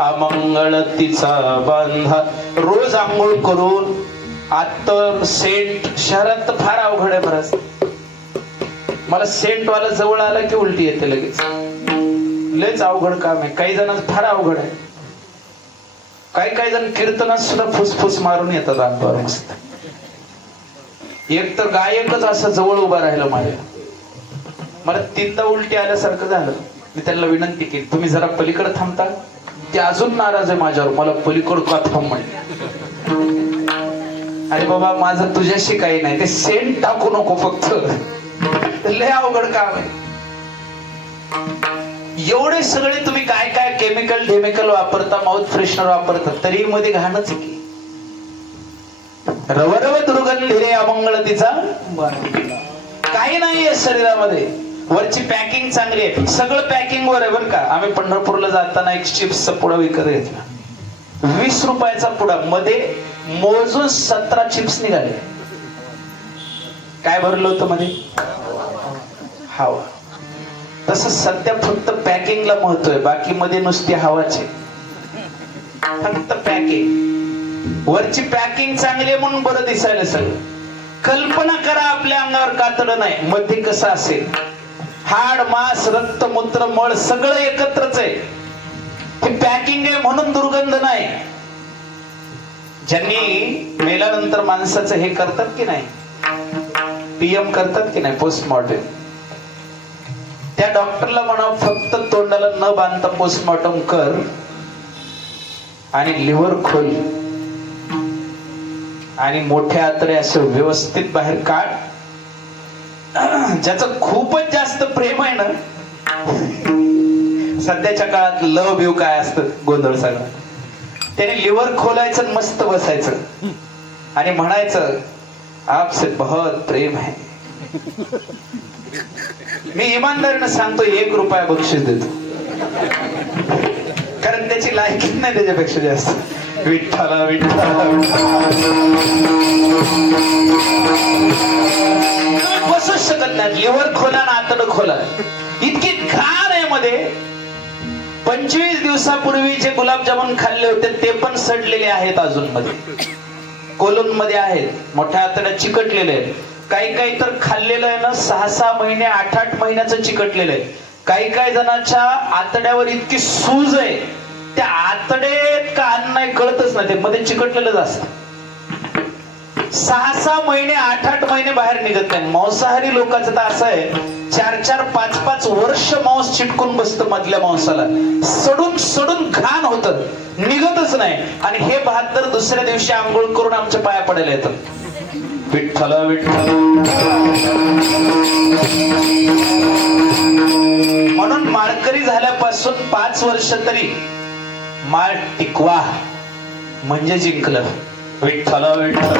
अमंगळ तिचा बांधा. रोज आंघोळ करून अत्तर सेंट, शहरात तर फार अवघड आहे. बरंच मला सेंट वाला जवळ आला की उलटी येते लगेच. लयच अवघड काम आहे. काही जणांचं फार अवघड आहे. काही जण कीर्तनात सुद्धा फुसफुस मारून येतात अंगावर. एक तर गायकच असं जवळ उभा राहिलं माझ्या, मला 3दा उलटी आल्यासारखं झालं. मी त्यांना विनंती केली, तुम्ही जरा पलीकडे थांबता. ते अजून नाराज आहे माझ्यावर, मला पलीकडं का थांब म्हणे. अरे बाबा, माझं तुझ्याशी काही नाही, ते सेंट टाकू नको फक्त. लय अवघड काम आहे. एवढे सगळे तुम्ही काय काय केमिकल वापरता, माउथ फ्रेशनर वापरता, तरी मध्ये घाणच आहे की. रवरव दुर्गंधी रे अमंगळ तिचा. काही नाहीये शरीरामध्ये. वरची पॅकिंग चांगली आहे, सगळं पॅकिंग वर आहे बरं का. आम्ही पंढरपूरला जाताना एक चिप्सचा पुडा विकत घेतला, 20 रुपयाचा पुडा. मध्ये मोजून 17 चिप्स निघाले. काय भरलं होतं मध्ये? हवा. तसं सध्या फक्त पॅकिंगला महत्व आहे, बाकी मध्ये नुसती हवाचे. फक्त पॅकिंग. वरची पॅकिंग चांगली आहे म्हणून बरं दिसायला सगळं. कल्पना करा, आपल्या अंगावर कातडं नाही, मध्ये कसं असेल. हाड मांस रक्त मूत्र मळ सगळं एकत्रच आहे. हे पॅकिंग आहे म्हणून दुर्गंध नाही. ज्यांनी मेल्यानंतर माणसाचं हे करतात की नाही, पीएम करतात की नाही, पोस्टमॉर्टम, त्या डॉक्टरला म्हणा फक्त तोंडाला न बांधता पोस्टमॉर्टम कर आणि लिव्हर खोल आणि मोठ्या आतडे असे व्यवस्थित बाहेर काढ. ज्याचं खूपच जास्त प्रेम आहे ना, सध्याच्या काळात लव बिव काय असतं गोंधळ सगळा, त्याने लिव्हर खोलायचं, मस्त बसायचं आणि म्हणायचं आपसे बहुत प्रेम है. मी इमानदारीनं सांगतो, 1 रुपया बक्षीस देतो, कारण त्याची लायकी नाही त्याच्यापेक्षा जास्त. विठ्ठला विठ्ठला बसूच शकत नाही. लिव्हर खोला ना आतड खोला, इतकी घाण आहे मध्ये. 25 दिवसापूर्वी जे गुलाबजामुन खाल्ले होते ते पण सडलेले आहेत अजून मध्ये, कोलून मध्ये आहेत, मोठ्या आतड्यात चिकटलेले आहेत. काही तर खाल्लेलं आहे ना 6-6 महिने 8-8 महिन्याचं चिकटलेलं आहे. काही जणांच्या आतड्यावर इतकी सूज आहे, त्या आतडेत का अन्न नाही कळतच नाही, ते मध्ये चिकटलेलंच असतं. 6-6 महिने 8-8 महिने बाहेर निघत नाही. मांसाहारी लोकांचं तर असं आहे, 4-4 5-5 वर्ष मांस चिटकून बसतं मधल्या मांसाला, सडून घाण होतं, निघतच नाही. आणि हे बहादर दुसऱ्या दिवशी आंघोळ करून आमच्या पाया पडायला येतं. विठ्ठल विठ्ठल. म्हणून माळकरी झाल्यापासून 5 वर्ष तरी माळ टिकवा म्हणजे जिंकलं. विठ्ठल विठ्ठल.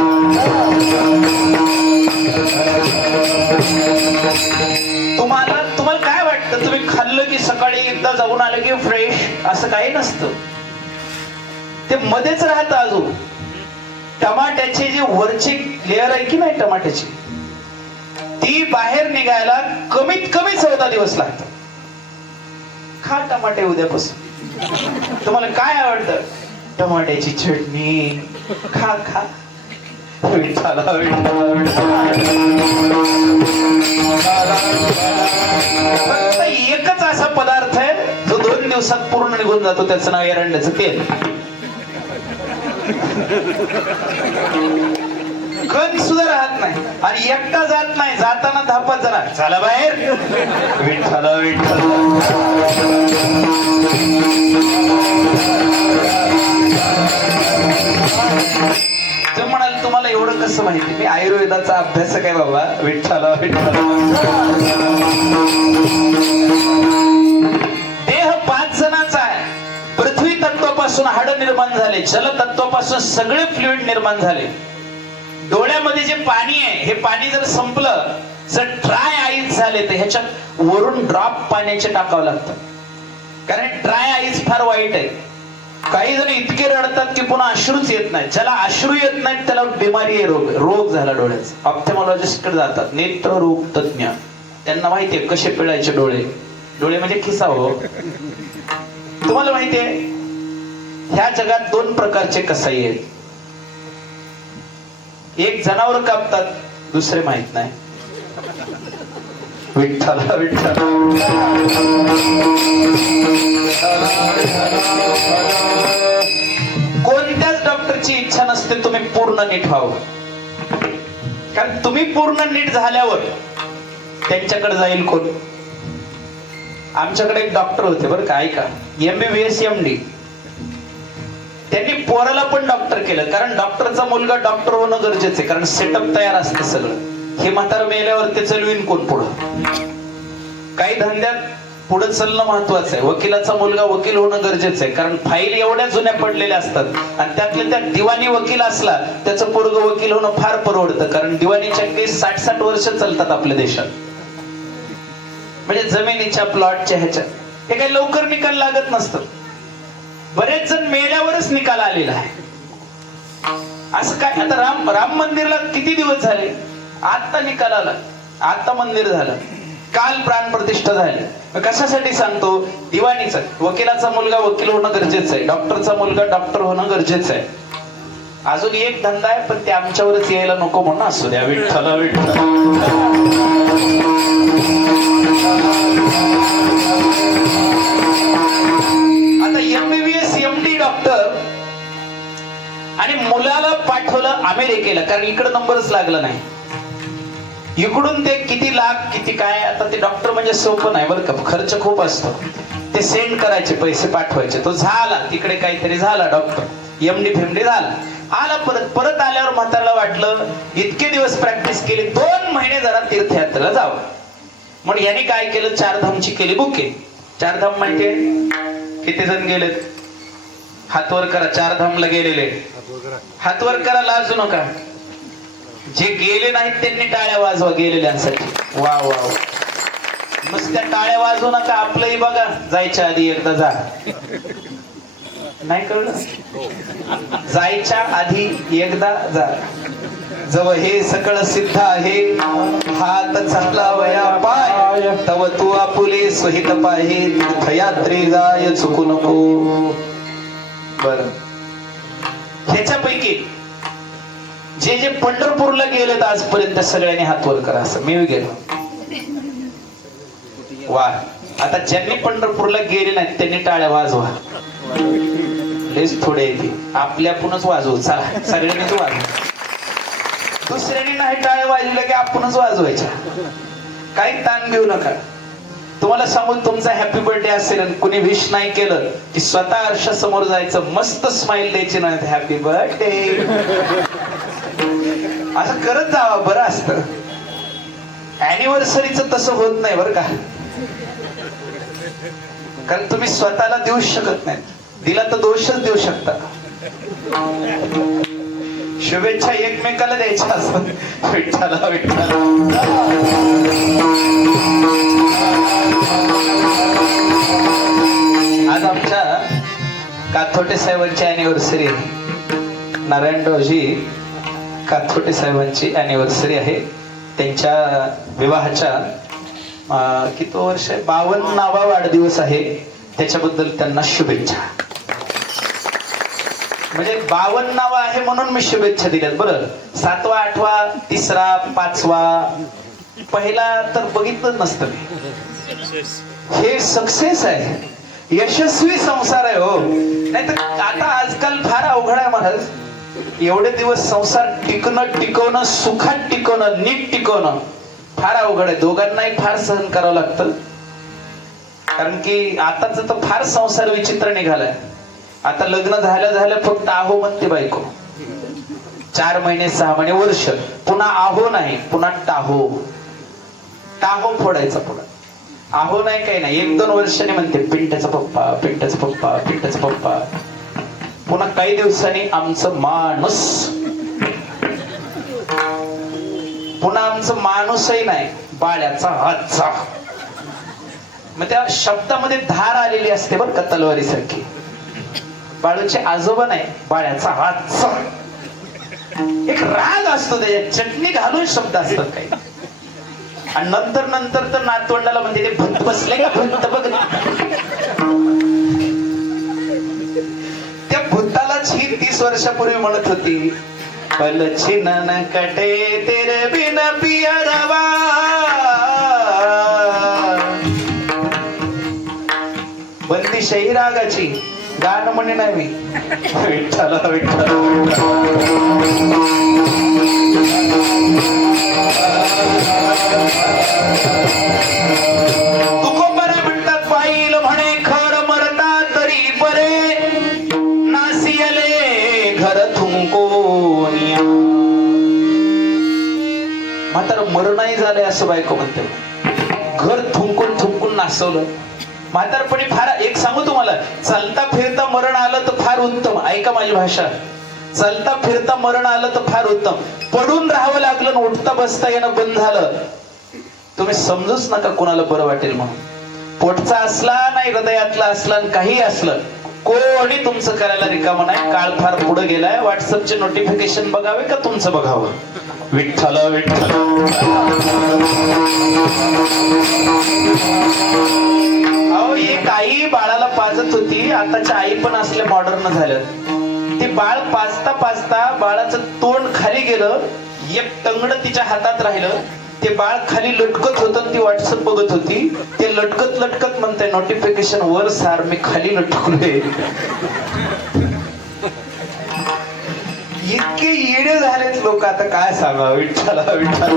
तुम्हाला काय वाटतं, तुम्ही खाल्लं की सकाळी एकदा जाऊन आलं की फ्रेश, असं काही नसतं. ते मध्येच राहतं. अजून टमाट्याची जी वरची लेअर आहे की नाही टमाट्याची, ती बाहेर निघायला कमीत कमी 14 दिवस लागतात. खा टमाटे उद्यापासून. तुम्हाला काय आवडतं? टमाट्याची चटणी खा. विठ्ठला विठ्ठला. एकच असा पदार्थ आहे जो 2 दिवसात पूर्ण निघून जातो, त्याचं नाव एरंड्याचं तेल. कण सुद्धा राहत नाही आणि एकटा जात नाही, जाताना 10-5 जण चला बाहेर. विठ्ठला विठ्ठला. तुम्ही म्हणाल तुम्हाला एवढं कसं माहिती? मी आयुर्वेदाचा अभ्यास काय बाबा. विठ्ठला विठ्ठला. देह 5 जणांचा आहे. पृथ्वी तत्व तत्वापासून हाड निर्माण झाले, जल तत्वापासून सगळे फ्लुइड निर्माण झाले. डोळ्यामध्ये जे पाणी आहे हे पाणी जर संपलं, जर ड्राय आईज झाले तर ह्याच्यात वरून ड्रॉप पाण्याचे टाकावं लागतं, कारण ड्राय आईज फार वाईट आहे. काही जण इतके रडतात की पुन्हा अश्रूच येत नाही. ज्याला अश्रू येत नाहीत त्याला बिमारी आहे, रोग झाला डोळ्याचा. ऑप्थेमॉलॉजिस्ट कडे जातात, नेत्र रोग तज्ञ. त्यांना माहितीये कसे पिळायचे डोळे. डोळे म्हणजे खिसा हो. तुम्हाला माहितीये ह्या जगात दोन प्रकारचे कसाई आहेत. एक जनावर कापतात, दुसरे माहित नाही. विठ्ठल विठ्ठल. कोणत्याच डॉक्टरची इच्छा नसते तुम्ही पूर्ण नीट व्हावं, कारण तुम्ही पूर्ण नीट झाल्यावर त्यांच्याकडे जाईल कोण. आमच्याकडे एक डॉक्टर होते बरं का, ऐका, MBBS MD. त्यांनी पोराला पण डॉक्टर केलं, कारण डॉक्टरचा मुलगा डॉक्टर होणं गरजेचं आहे, कारण सेटअप तयार असतं सगळं. हे म्हातारं मेल्यावर ते चलवीन कोण पुढं. काही धंद्यात पुढे चालणं महत्वाचं आहे. वकिलाचा मुलगा वकील होणं गरजेचं आहे, कारण फाईल एवढ्या जुन्या पडलेल्या असतात, आणि त्यातल्या त्यात दिवाणी वकील असला त्याचं पोरग वकील होणं फार परवडतं, कारण दिवाणीच्या केस 60-60 वर्ष चालतात आपल्या देशात. म्हणजे जमिनीच्या प्लॉटच्या ह्याच्या हे काही लवकर निकाल लागत नसतं. बरेच जण मेल्यावरच निकाल आलेला आहे. असं काय, आता राम मंदिरला किती दिवस झाले, आता निकाल आला, आता मंदिर झालं, काल प्राण प्रतिष्ठा झाली. कशासाठी सांगतो, दिवाणीचा वकिलाचा मुलगा वकील होणं गरजेचं आहे, डॉक्टरचा मुलगा डॉक्टर होणं गरजेचं आहे. अजून एक धंदा आहे पण ते आमच्यावरच यायला नको म्हणून असू द्या. विठ्ठल विठ्ठल. आता MBBS MD डॉक्टर आणि मुलाला पाठवलं अमेरिकेला, कारण इकडे नंबरच लागला नाही. इकडून ते किती लाख किती काय, आता ते डॉक्टर म्हणजे सोपं नाही बरं का, खर्च खूप असतो. ते सेंड करायचे, पैसे पाठवायचे. तो झाला तिकडे, काहीतरी झाला, डॉक्टर MD फेमडी झाला, आला परत आल्यावर म्हातारला वाटलं इतके दिवस प्रॅक्टिस केली, 2 महिने जरा तीर्थयात्रेला जावं. म्हणून याने काय केलं, 4 धामची केली बुकिंग. 4 धाम माहितीये किती जण गेलेत? हातवर करा. 4 धामला गेलेले हातवर करा, लाजू नका. जे गेले नाहीत त्यांनी टाळ्या वाजवा गेलेल्यांसाठी. वा वा, नुसत्या टाळ्या वाजवू नका, आपलंही बघा. जायच्या आधी एकदा जा. नाही कळलं? जायच्या आधी एकदा जा. जव हे सकळ सिद्ध आहे, हात चांगला वया पाय, तव तू आपुले सोहित पाहे, तीर्थयात्रे जाय चुकू नको. बर, ह्याच्यापैकी जे जे पंढरपूरला गेलेत आजपर्यंत सगळ्यांनी हात वर करा. असं मी गेलो. वा, आता ज्यांनी पंढरपूरला गेले नाहीत त्यांनी टाळ्या वाजवा. हेच थोडे येते, आपल्यापूनच वाजवू. चला सगळ्यांनीच वाजव. दुसऱ्यांनी नाही टाळ्या वाजवल्या की आपणच वाजवायच्या. काही ताण घेऊ नका. तुम्हाला सांगून तुमचा हॅपी बर्थडे असेल आणि कुणी विश नाही केलं की स्वतः आरशासमोर जायचं, मस्त स्माइल द्यायची, नाही हॅपी बर्थडे असं करत जावा, बरं असतं. अॅनिव्हर्सरीचं तसं होत नाही बरं का, कारण तुम्ही स्वतःला देऊच शकत नाही. दिला तर दोषच देऊ शकता. शुभेच्छा एकमेकाला द्यायच्या असतात. विठ्ठला विठ्ठला. आज आमच्या काथोटे साहेबांची अॅनिव्हर्सरी आहे. नारायणरावजी काथोटे साहेबांची अॅनिव्हर्सरी आहे. त्यांच्या विवाहाच्या किती वर्ष, 52वा वाढदिवस आहे. त्याच्याबद्दल त्यांना शुभेच्छा. म्हणजे 52वा आहे म्हणून मी शुभेच्छा दिल्यात. बरं, 7वा 8वा 3रा 5वा पहिला तर बघितलं नसतं मी. हे सक्सेस आहे, यशस्वी संसार आहे हो. नाहीतर आता आजकाल फार अवघड आहे महाराज. एवढे दिवस संसार टिकवणं, सुखात टिकवणं, नीट टिकवणं फार अवघड आहे. दोघांनाही फार सहन करावं लागतं, कारण की आताच तर फार संसार विचित्र निघालाय. आता लग्न झालं फक्त आहो म्हणते बायको. 4 महिने 6 महिने वर्ष, पुन्हा आहो नाही, पुन्हा टाहो. टाहो फोडायचा पुन्हा. आहो नाही, काही नाही, 1-2 वर्षाने म्हणते पिंट्याचा पप्पा, पिंट्याचा पप्पा, पिंट्याचा पप्पा. पुन्हा काही दिवसांनी आमचं माणूस, पुन्हा आमचं माणूसही नाही, बाळ्याचा हातचा. मग त्या शब्दामध्ये धार आलेली असते बरं का, तलवारी सारखी. बाळूचे आजोबा नाही, बाळ्याचा हातचा. एक राग असतो त्याच्यात, चटणी घालून शब्द असतात काही. आणि नंतर नंतर तर नातवंडाला म्हणते, ते भंत बसले का भंत बघ. त्या भूतालाच ही 30 वर्षापूर्वी म्हणत होती, पल छिनन कटे तेरे बिन पिया रवा. बंदिशाही रागाची गाणं म्हणे नाही मी. विठ्ठल विठ्ठल तुकोबरे म्हणतात पाहिल म्हणे, खर मरता तरी बरे, नासियले घर थुंकोनिया. म्हातार मर नाही झालंय असं बायको म्हणते. घर थुंकून थुंकून नासवलं. म्हातारपणी फार, एक सांगू तुम्हाला, चालता फिरता मरण आलं तर फार उत्तम. ऐका माझी भाषा. चालता फिरता मरण आलं तर फार उत्तम. पडून राहावं लागलं, उठता बसता येणं बंद झालं, तुम्ही समजूच नका कोणाला बरं वाटेल म्हणून. पोटचा असला नाही, हृदयातला असला, काही असलं, कोणी तुमचं करायला रिकामं नाही. काळ फार पुढे गेलाय. व्हॉट्सअपचे नोटिफिकेशन बघावे का तुमचं बघावं. विठ्ठल विठ्ठल. अहो, एक आई बाळाला पाजत होती. आताच्या आई पण असल्या मॉडर्न झाल्या. ती बाळ पाजता पाजता बाळाचं तोंड खाली गेलं, एक टंगड तिच्या हातात राहिलं. ते बाळ खाली लटकत होतं, ती व्हॉट्सअप बघत होती. ते लटकत लटकत म्हणते, नोटिफिकेशन वर सार, मी खाली लटकलोय. इतके येडे झालेत लोक, आता काय सांगा. विठ्ठला विठ्ठल.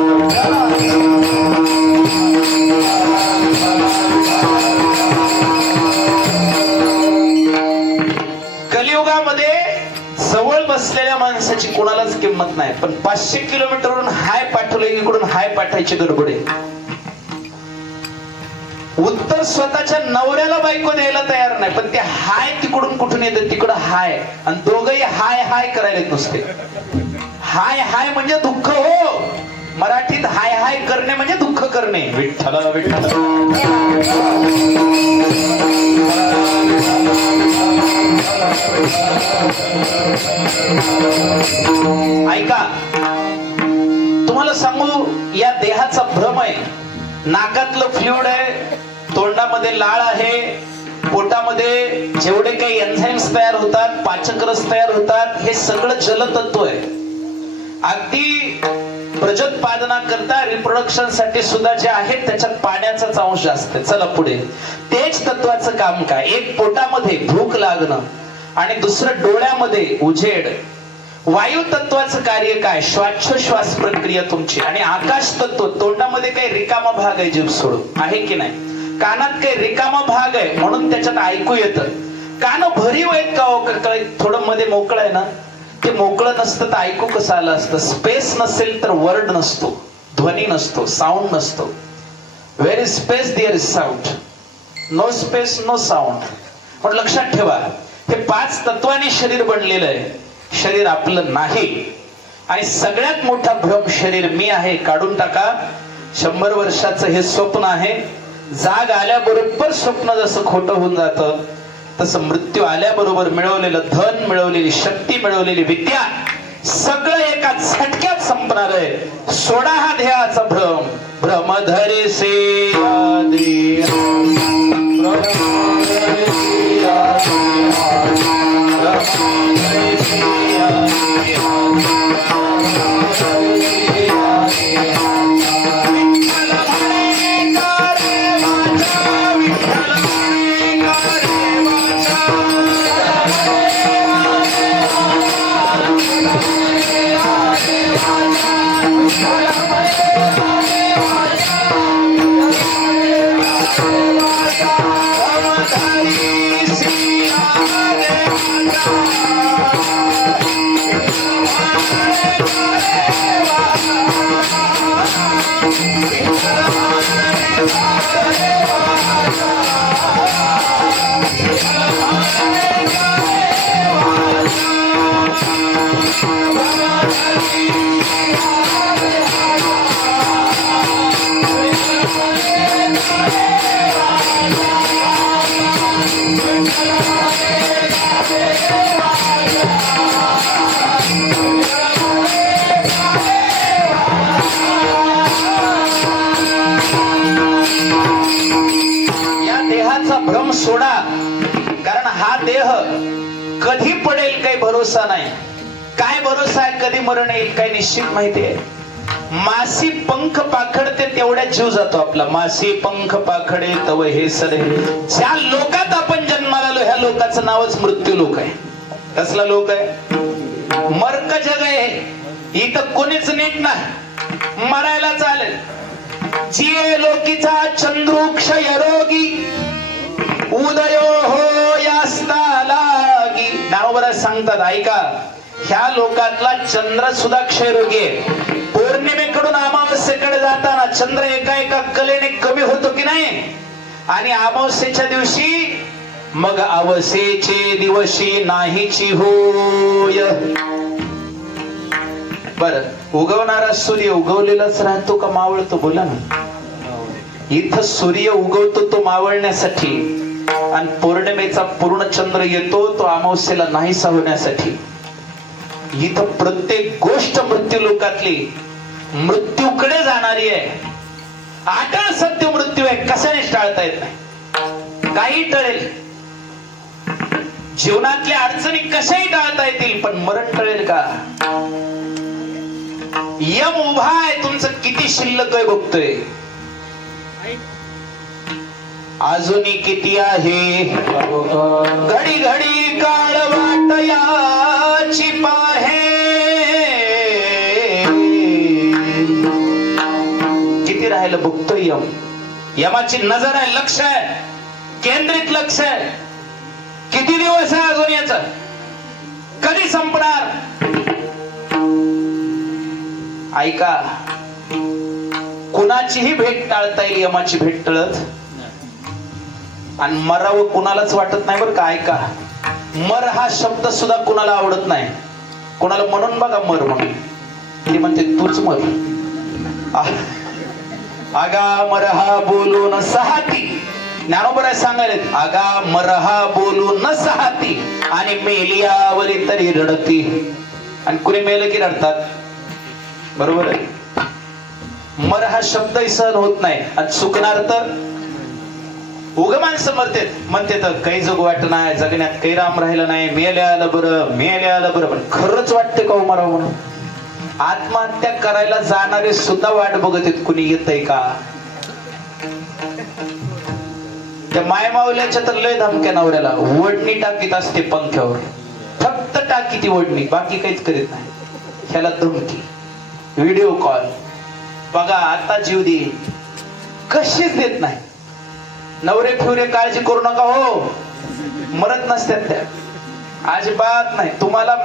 कलियुगामध्ये जवळ बसलेल्या माणसाची कोणालाच किंमत नाही. पण 500 किलोमीटरवरून हाय पाठवलं, इकडून हाय पाठवायची गडबड आहे. उत्तर स्वतःच्या नवऱ्याला बायको द्यायला तयार नाही, पण ते हाय तिकडून कुठून येतं, तिकडं हाय. आणि दोघही हाय हाय करायला नुसते. हाय हाय म्हणजे दुःख हो. मराठीत हाय हाय करणे म्हणजे दुःख करणे. विठ्ठल विठ्ठल. ऐका, तुम्हाला सांगू, या देहाचा भ्रम आहे. नाकातलं फ्लुइड आहे, तोंडामध्ये लाळ आहे, पोटामध्ये जेवढे काही एन्झाइम्स तयार होतात, पाचकरस तयार होतात, हे सगळं जलतत्व आहे. अगदी प्रजोत्पादना करता, रिप्रोडक्शन साठी सुद्धा जे आहे त्याच्यात पाण्याचाच अंश जास्त. चला पुढे. तेच तत्वाचं काम काय? एक पोटामध्ये भूक लागणं आणि दुसरं डोळ्यामध्ये उजेड. वायू तत्वाचं कार्य काय? श्वासोश्वास प्रक्रिया तुमची. आणि आकाश तत्व, तोंडामध्ये काही रिकामा भाग आहे जीभ सोडून, आहे की नाही? कानात काही रिकामा भाग आहे म्हणून त्याच्यात ऐकू येतं. कान भरीव आहेत का हो? थोडं मध्ये मोकळं आहे ना, ते मोकळं नसतं तर ऐकू कसं आलं असतं? स्पेस नसेल तर वर्ड नसतो, ध्वनी नसतो, साऊंड नसतो. Where is space there is sound. No space no sound. पण लक्षात ठेवा, हे 5 तत्वांनी शरीर बनलेलं आहे. शरीर आपलं नाही. आणि सगळ्यात मोठा भ्रम शरीर मी आहे काढून टाका. 100 वर्षाचं हे स्वप्न आहे. जाग आल्याबरोबर स्वप्न जसं खोटं होऊन जातं, तसं मृत्यू आल्याबरोबर मिळवलेलं धन, मिळवलेली शक्ती, मिळवलेली विद्या सगळं एका झटक्यात संपणार आहे. सोडा हा ध्येयाचा भ्रम. भ्रमधरे से सिया कधी पडेल काही भरोसा नाही. काय भरोसा आहे कधी मरण येईल काय निश्चित माहिती आहे. मासी पंख पाखडते तेवढ्यात जीव जातो आपला. मासी पंख पाखडे तव हे सरे. ज्या लोकात आपण जन्माला आलो ह्या लोकाचं नावच मृत्यू लोक आहे. कसला लोक आहे? मर्क जग आहे. इथं कोणीच नीट नाही. मरायला चालेल. जिये लोकीचा चंद्रुक्ष यरोगी उदयो हो यास्ता लागी. नावबरा सांगतात ऐका, ह्या लोकातला चंद्र सुद्धा क्षयरोगी आहे. पौर्णिमेकडून अमावस्येकडे जाताना चंद्र एका एका कलेने कमी होतो की नाही. आणि अमावस्येच्या दिवशी मग अवसेचे दिवशी नाहीची होय. बर, उगवणारा सूर्य उगवलेलाच राहतो का मावळतो? बोला ना. इथं सूर्य उगवतो तो मावळण्यासाठी आणि पौर्णिमेचा पूर्ण चंद्र येतो तो अमावस्येला नाहीसा होण्यासाठी. इथं प्रत्येक गोष्ट मृत्यू लोकातली मृत्यूकडे जाणारी आहे. अटळ सत्य मृत्यू आहे. कशाने टाळता येत नाही. काही टळेल. जीवनातल्या अडचणी कशाही टाळता येतील पण मरण टळेल का? यम उभा आहे. तुमचं किती शिल्लक आहे बघतोय. अजूनही किती आहे. घडी घडी काळ वाट याची पाहे. किती राहिलं बघतोय यम. यमाची नजर आहे, लक्ष आहे, केंद्रित लक्ष आहे. किती दिवस आहे अजून याच? कधी संपणार? ऐका, कुणाचीही भेट टाळता येईल, यमाची भेट टळत. आणि मरावं कुणालाच वाटत नाही बरं का. ऐका, मर हा शब्द सुद्धा कुणाला आवडत नाही. कुणाला म्हणून बघा मर म्हणून, ती म्हणते तूच मर. आगा मरहा बोलून सहाती. ज्ञानोबा सांगायला आगा मरहा बोलून सहाती आणि मेलियावरी तरी रडती. आणि कुणी मेलं की रडतात. बरोबर आहे. मर हा शब्दही सहन होत नाही. आणि चुकणार तर उग माणसं म्हणते तर काही जग वाट नाही, जगण्यात काही राम राहिलं नाही, मेल्या आलं बरं, मेल्या आलं बरं. पण खरंच वाटते का उमाराव म्हणून? आत्महत्या करायला जाणारे सुद्धा वाट बघत आहेत कुणी येतंय का. त्या मायमावल्याच्या तर लय धमक्या नवऱ्याला. वडणी टाकीत असते पंख्यावर. फक्त टाकी ती वडणी, बाकी काहीच करीत नाही. ह्याला धमकी, व्हिडिओ कॉल. बघा आता जीव दे कशीच देत नाही. नवरे फिवरे काळजी करू नका हो, मरत नसतात त्या. अजिबात नाही. तुम्हाला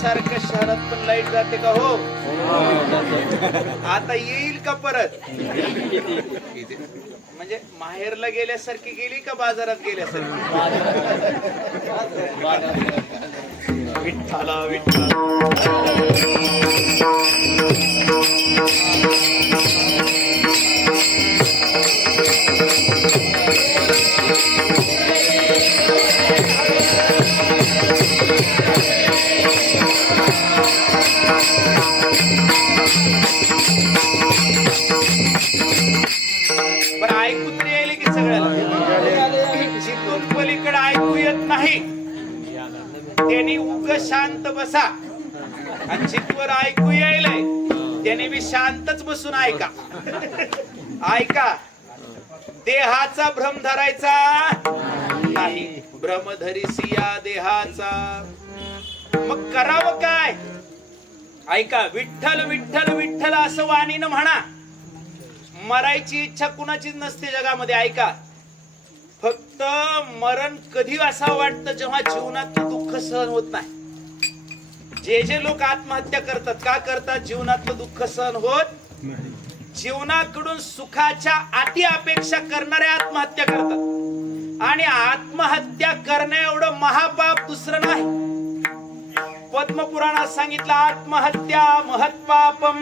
सारख्या शहरात पण लाईट जाते का हो? आता येईल का परत? म्हणजे माहेरला गेल्यासारखी गेली का बाजारात गेल्यासारखी? विठ्ठला विठ्ठला. बरं ऐकू तरी यायले की सगळ्याला? जिथून पलीकडे ऐकू येत नाही त्यांनी उग शांत बसा. आणि जिथवर ऐकू यायलंय त्याने बी शांतच बसून ऐका. ऐका, देहाचा भ्रम धरायचा नाही. भ्रम धरिसी या देहाचा. मग करावं काय? ऐका, विठ्ठल विठ्ठल विठ्ठल असं वाणीनं म्हणा. मरायची इच्छा कुणाचीच नसते जगामध्ये. ऐका, फक्त मरण कधी असं वाटतं जेव्हा जीवनात दुःख सहन होत नाही. जे जे लोक आत्महत्या करतात का करतात? जीवनातलं दुःख सहन होत जीवनाकडून सुखाच्या अति अपेक्षा करणारे आत्महत्या करतात आणि आत्महत्या करण्या एवढं महापाप दुसरं नाही. पद्मपुराणात सांगितलं आत्महत्या महत्पापम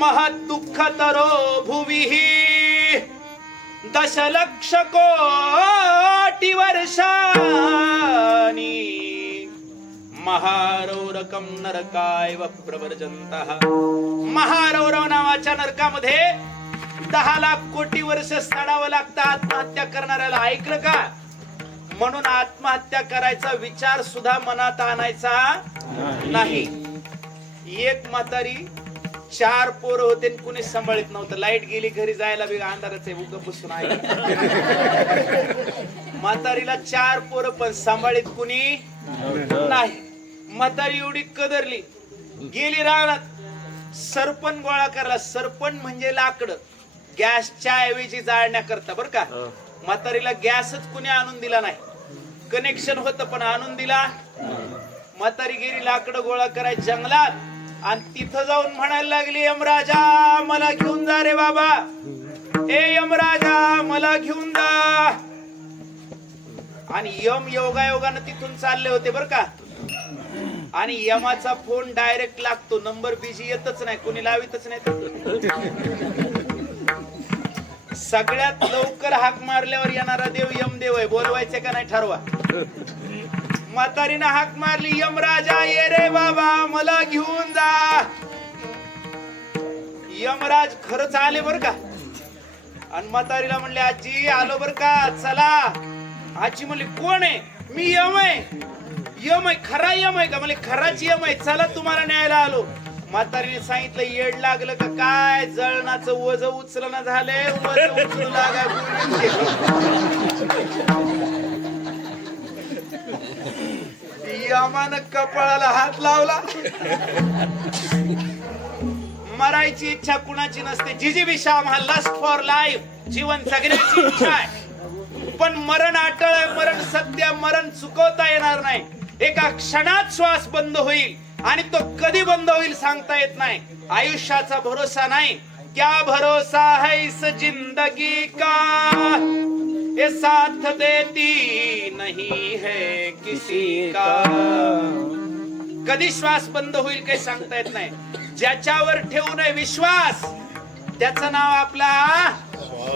महत् दुःखतरो भुविः दशलक्ष कोटी वर्षानी महारौरकम नरकाय व प्रवर्जन्तः. महारौरव नावाच्या नरकामध्ये 10 लाख कोटी वर्ष सडावं लागतं आत्महत्या करणाऱ्याला. ऐकलं का? म्हणून आत्महत्या करायचा विचार सुद्धा मनात आणायचा नाही. एक म्हातारी 4 पोरं होते आणि कुणी सांभाळत नव्हतं. लाईट गेली घरी जायला बी अंधाराच आहे उग बसून आहे. म्हातारीला 4 पोरं पण सांभाळीत कुणी नाही. म्हातारी एवढी कदरली गेली रानात सरपण गोळा करायला. सरपण म्हणजे लाकड गॅसच्या ऐवजी जाळण्याकरता बर का. म्हातारीला गॅसच कुणी आणून दिला नाही. कनेक्शन होतं पण आणून दिला. म्हातारी गेली लाकडं गोळा कराय जंगलात आणि तिथं जाऊन म्हणायला लागली यमराजा मला घेऊन जा रे बाबा. ए यमराजा मला घेऊन जा. आणि यम योगायोगानं तिथून चालले होते बर का. आणि यमाचा फोन डायरेक्ट लागतो. नंबर बिजी येतच नाही. कोणी लावितच नाही. सगळ्यात लवकर हाक मारल्यावर येणारा देव यमदेव आहे. बोलवायचे का नाही ठरवा. म्हातारीनं हाक मारली यमराजा ये रे बाबा मला घेऊन जा. यमराज खरंच आले बर का. आणि म्हातारीला म्हणले आजी आलो बर का चला. आजी म्हणली कोण आहे? मी यम आहे. यम आहे खरा यम आहे का? म्हणजे खराच यम आहे. चला तुम्हाला न्यायला आलो. म्हातारीने सांगितलं येड लागलं का काय? जळणाचं वज उचलणं झालंय. वज उचलू लागा. यमानं कपाळाला हात लावला. मरायची इच्छा कुणाची नसते. जिजीविषा हा लस्ट फॉर लाईफ. जीवन जगण्याची इच्छा आहे पण मरण अटळ आहे. मरण सत्य. मरण चुकवता येणार नाही. एका क्षणात श्वास बंद होईल आणि तो कधी बंद होईल सांगता येत नाही. आयुष्याचा भरोसा नाही. क्या भरोसा है इस जिंदगी का ये साथ देती नहीं है किसी का. कधी श्वास बंद होईल काही सांगता येत नाही. ज्याच्यावर ठेवू नये विश्वास त्याचं नाव आपला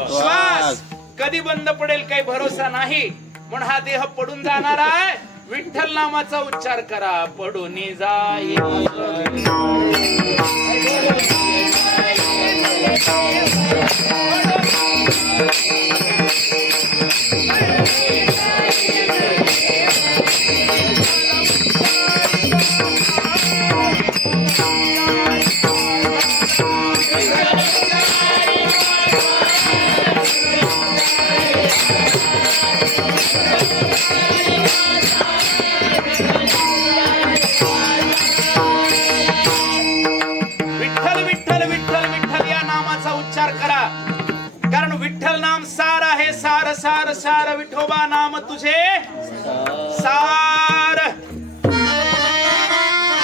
श्वास. कधी बंद पडेल काही भरोसा नाही. म्हणून हा देह पडून जाणार आहे. विठ्ठल नामाचा उच्चार करा. पडून जाईल. सार सार विठोबा नाम तुझे सार.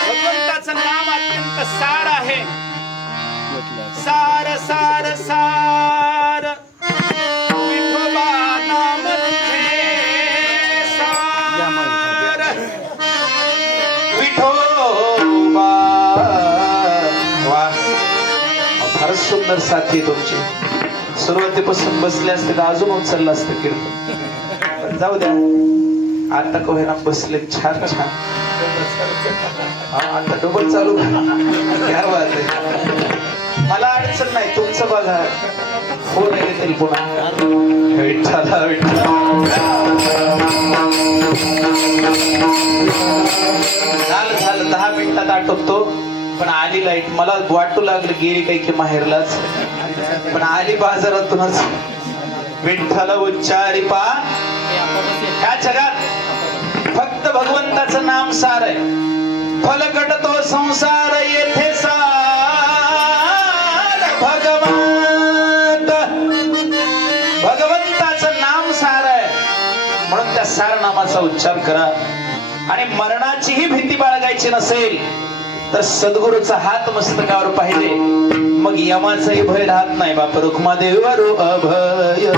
भगवंताचं नाम अत्यंत सार आहे. सार सार सार विठोबा नाम तुझे सार. विठोबा. वाह फारच सुंदर साथी तुमची. सुरुवातीपासून बसले असते तर अजून उचललं असतं कीर्तन. जाऊ द्या आता कोहेना बसले. छान छान. आता डबल चालू. क्या बात आहे. मला अडचण नाही. तुमचं बघा फोन येतील पुन्हा. विठ्ठला विठ्ठला. झालं 10 मिनिटात आटोपतो. पण आली लाईट. मला वाटू लागलं गेली काही की माहेरलाच. पण आली बाजारातूनच. विठ्ठल उच्चारी पा. ह्या जगात फक्त भगवंताचं नाम सार आहे. फलकट तो संसार येथे सार भगवंत. भगवंताचं नाम सार आहे म्हणून त्या सार नामाचा उच्चार करा. आणि मरणाचीही भीती बाळगायची नसेल तर सद्गुरूचा हात मस्तकावर पाहिजे मग यमाचाही भय राहत नाही बाप रुक्मादेवीवर अभय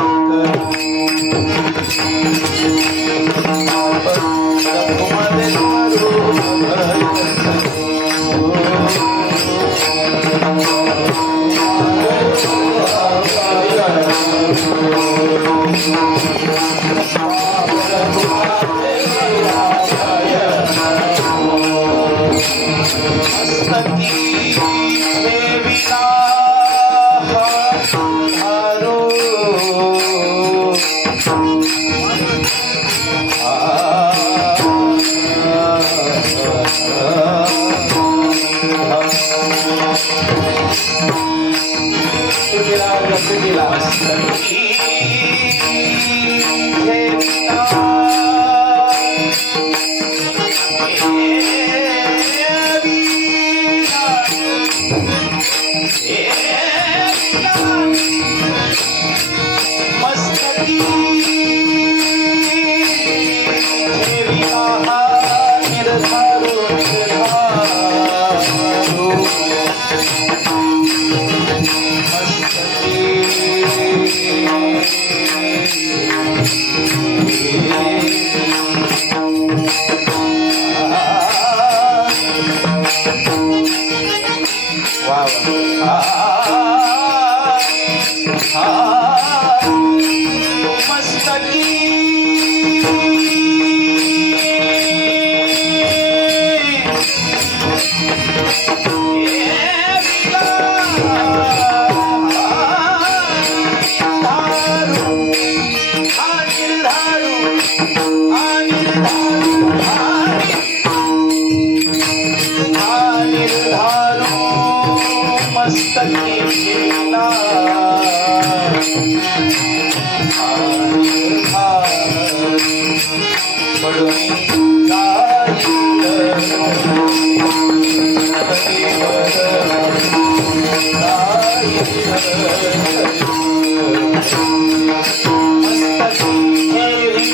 Thank you.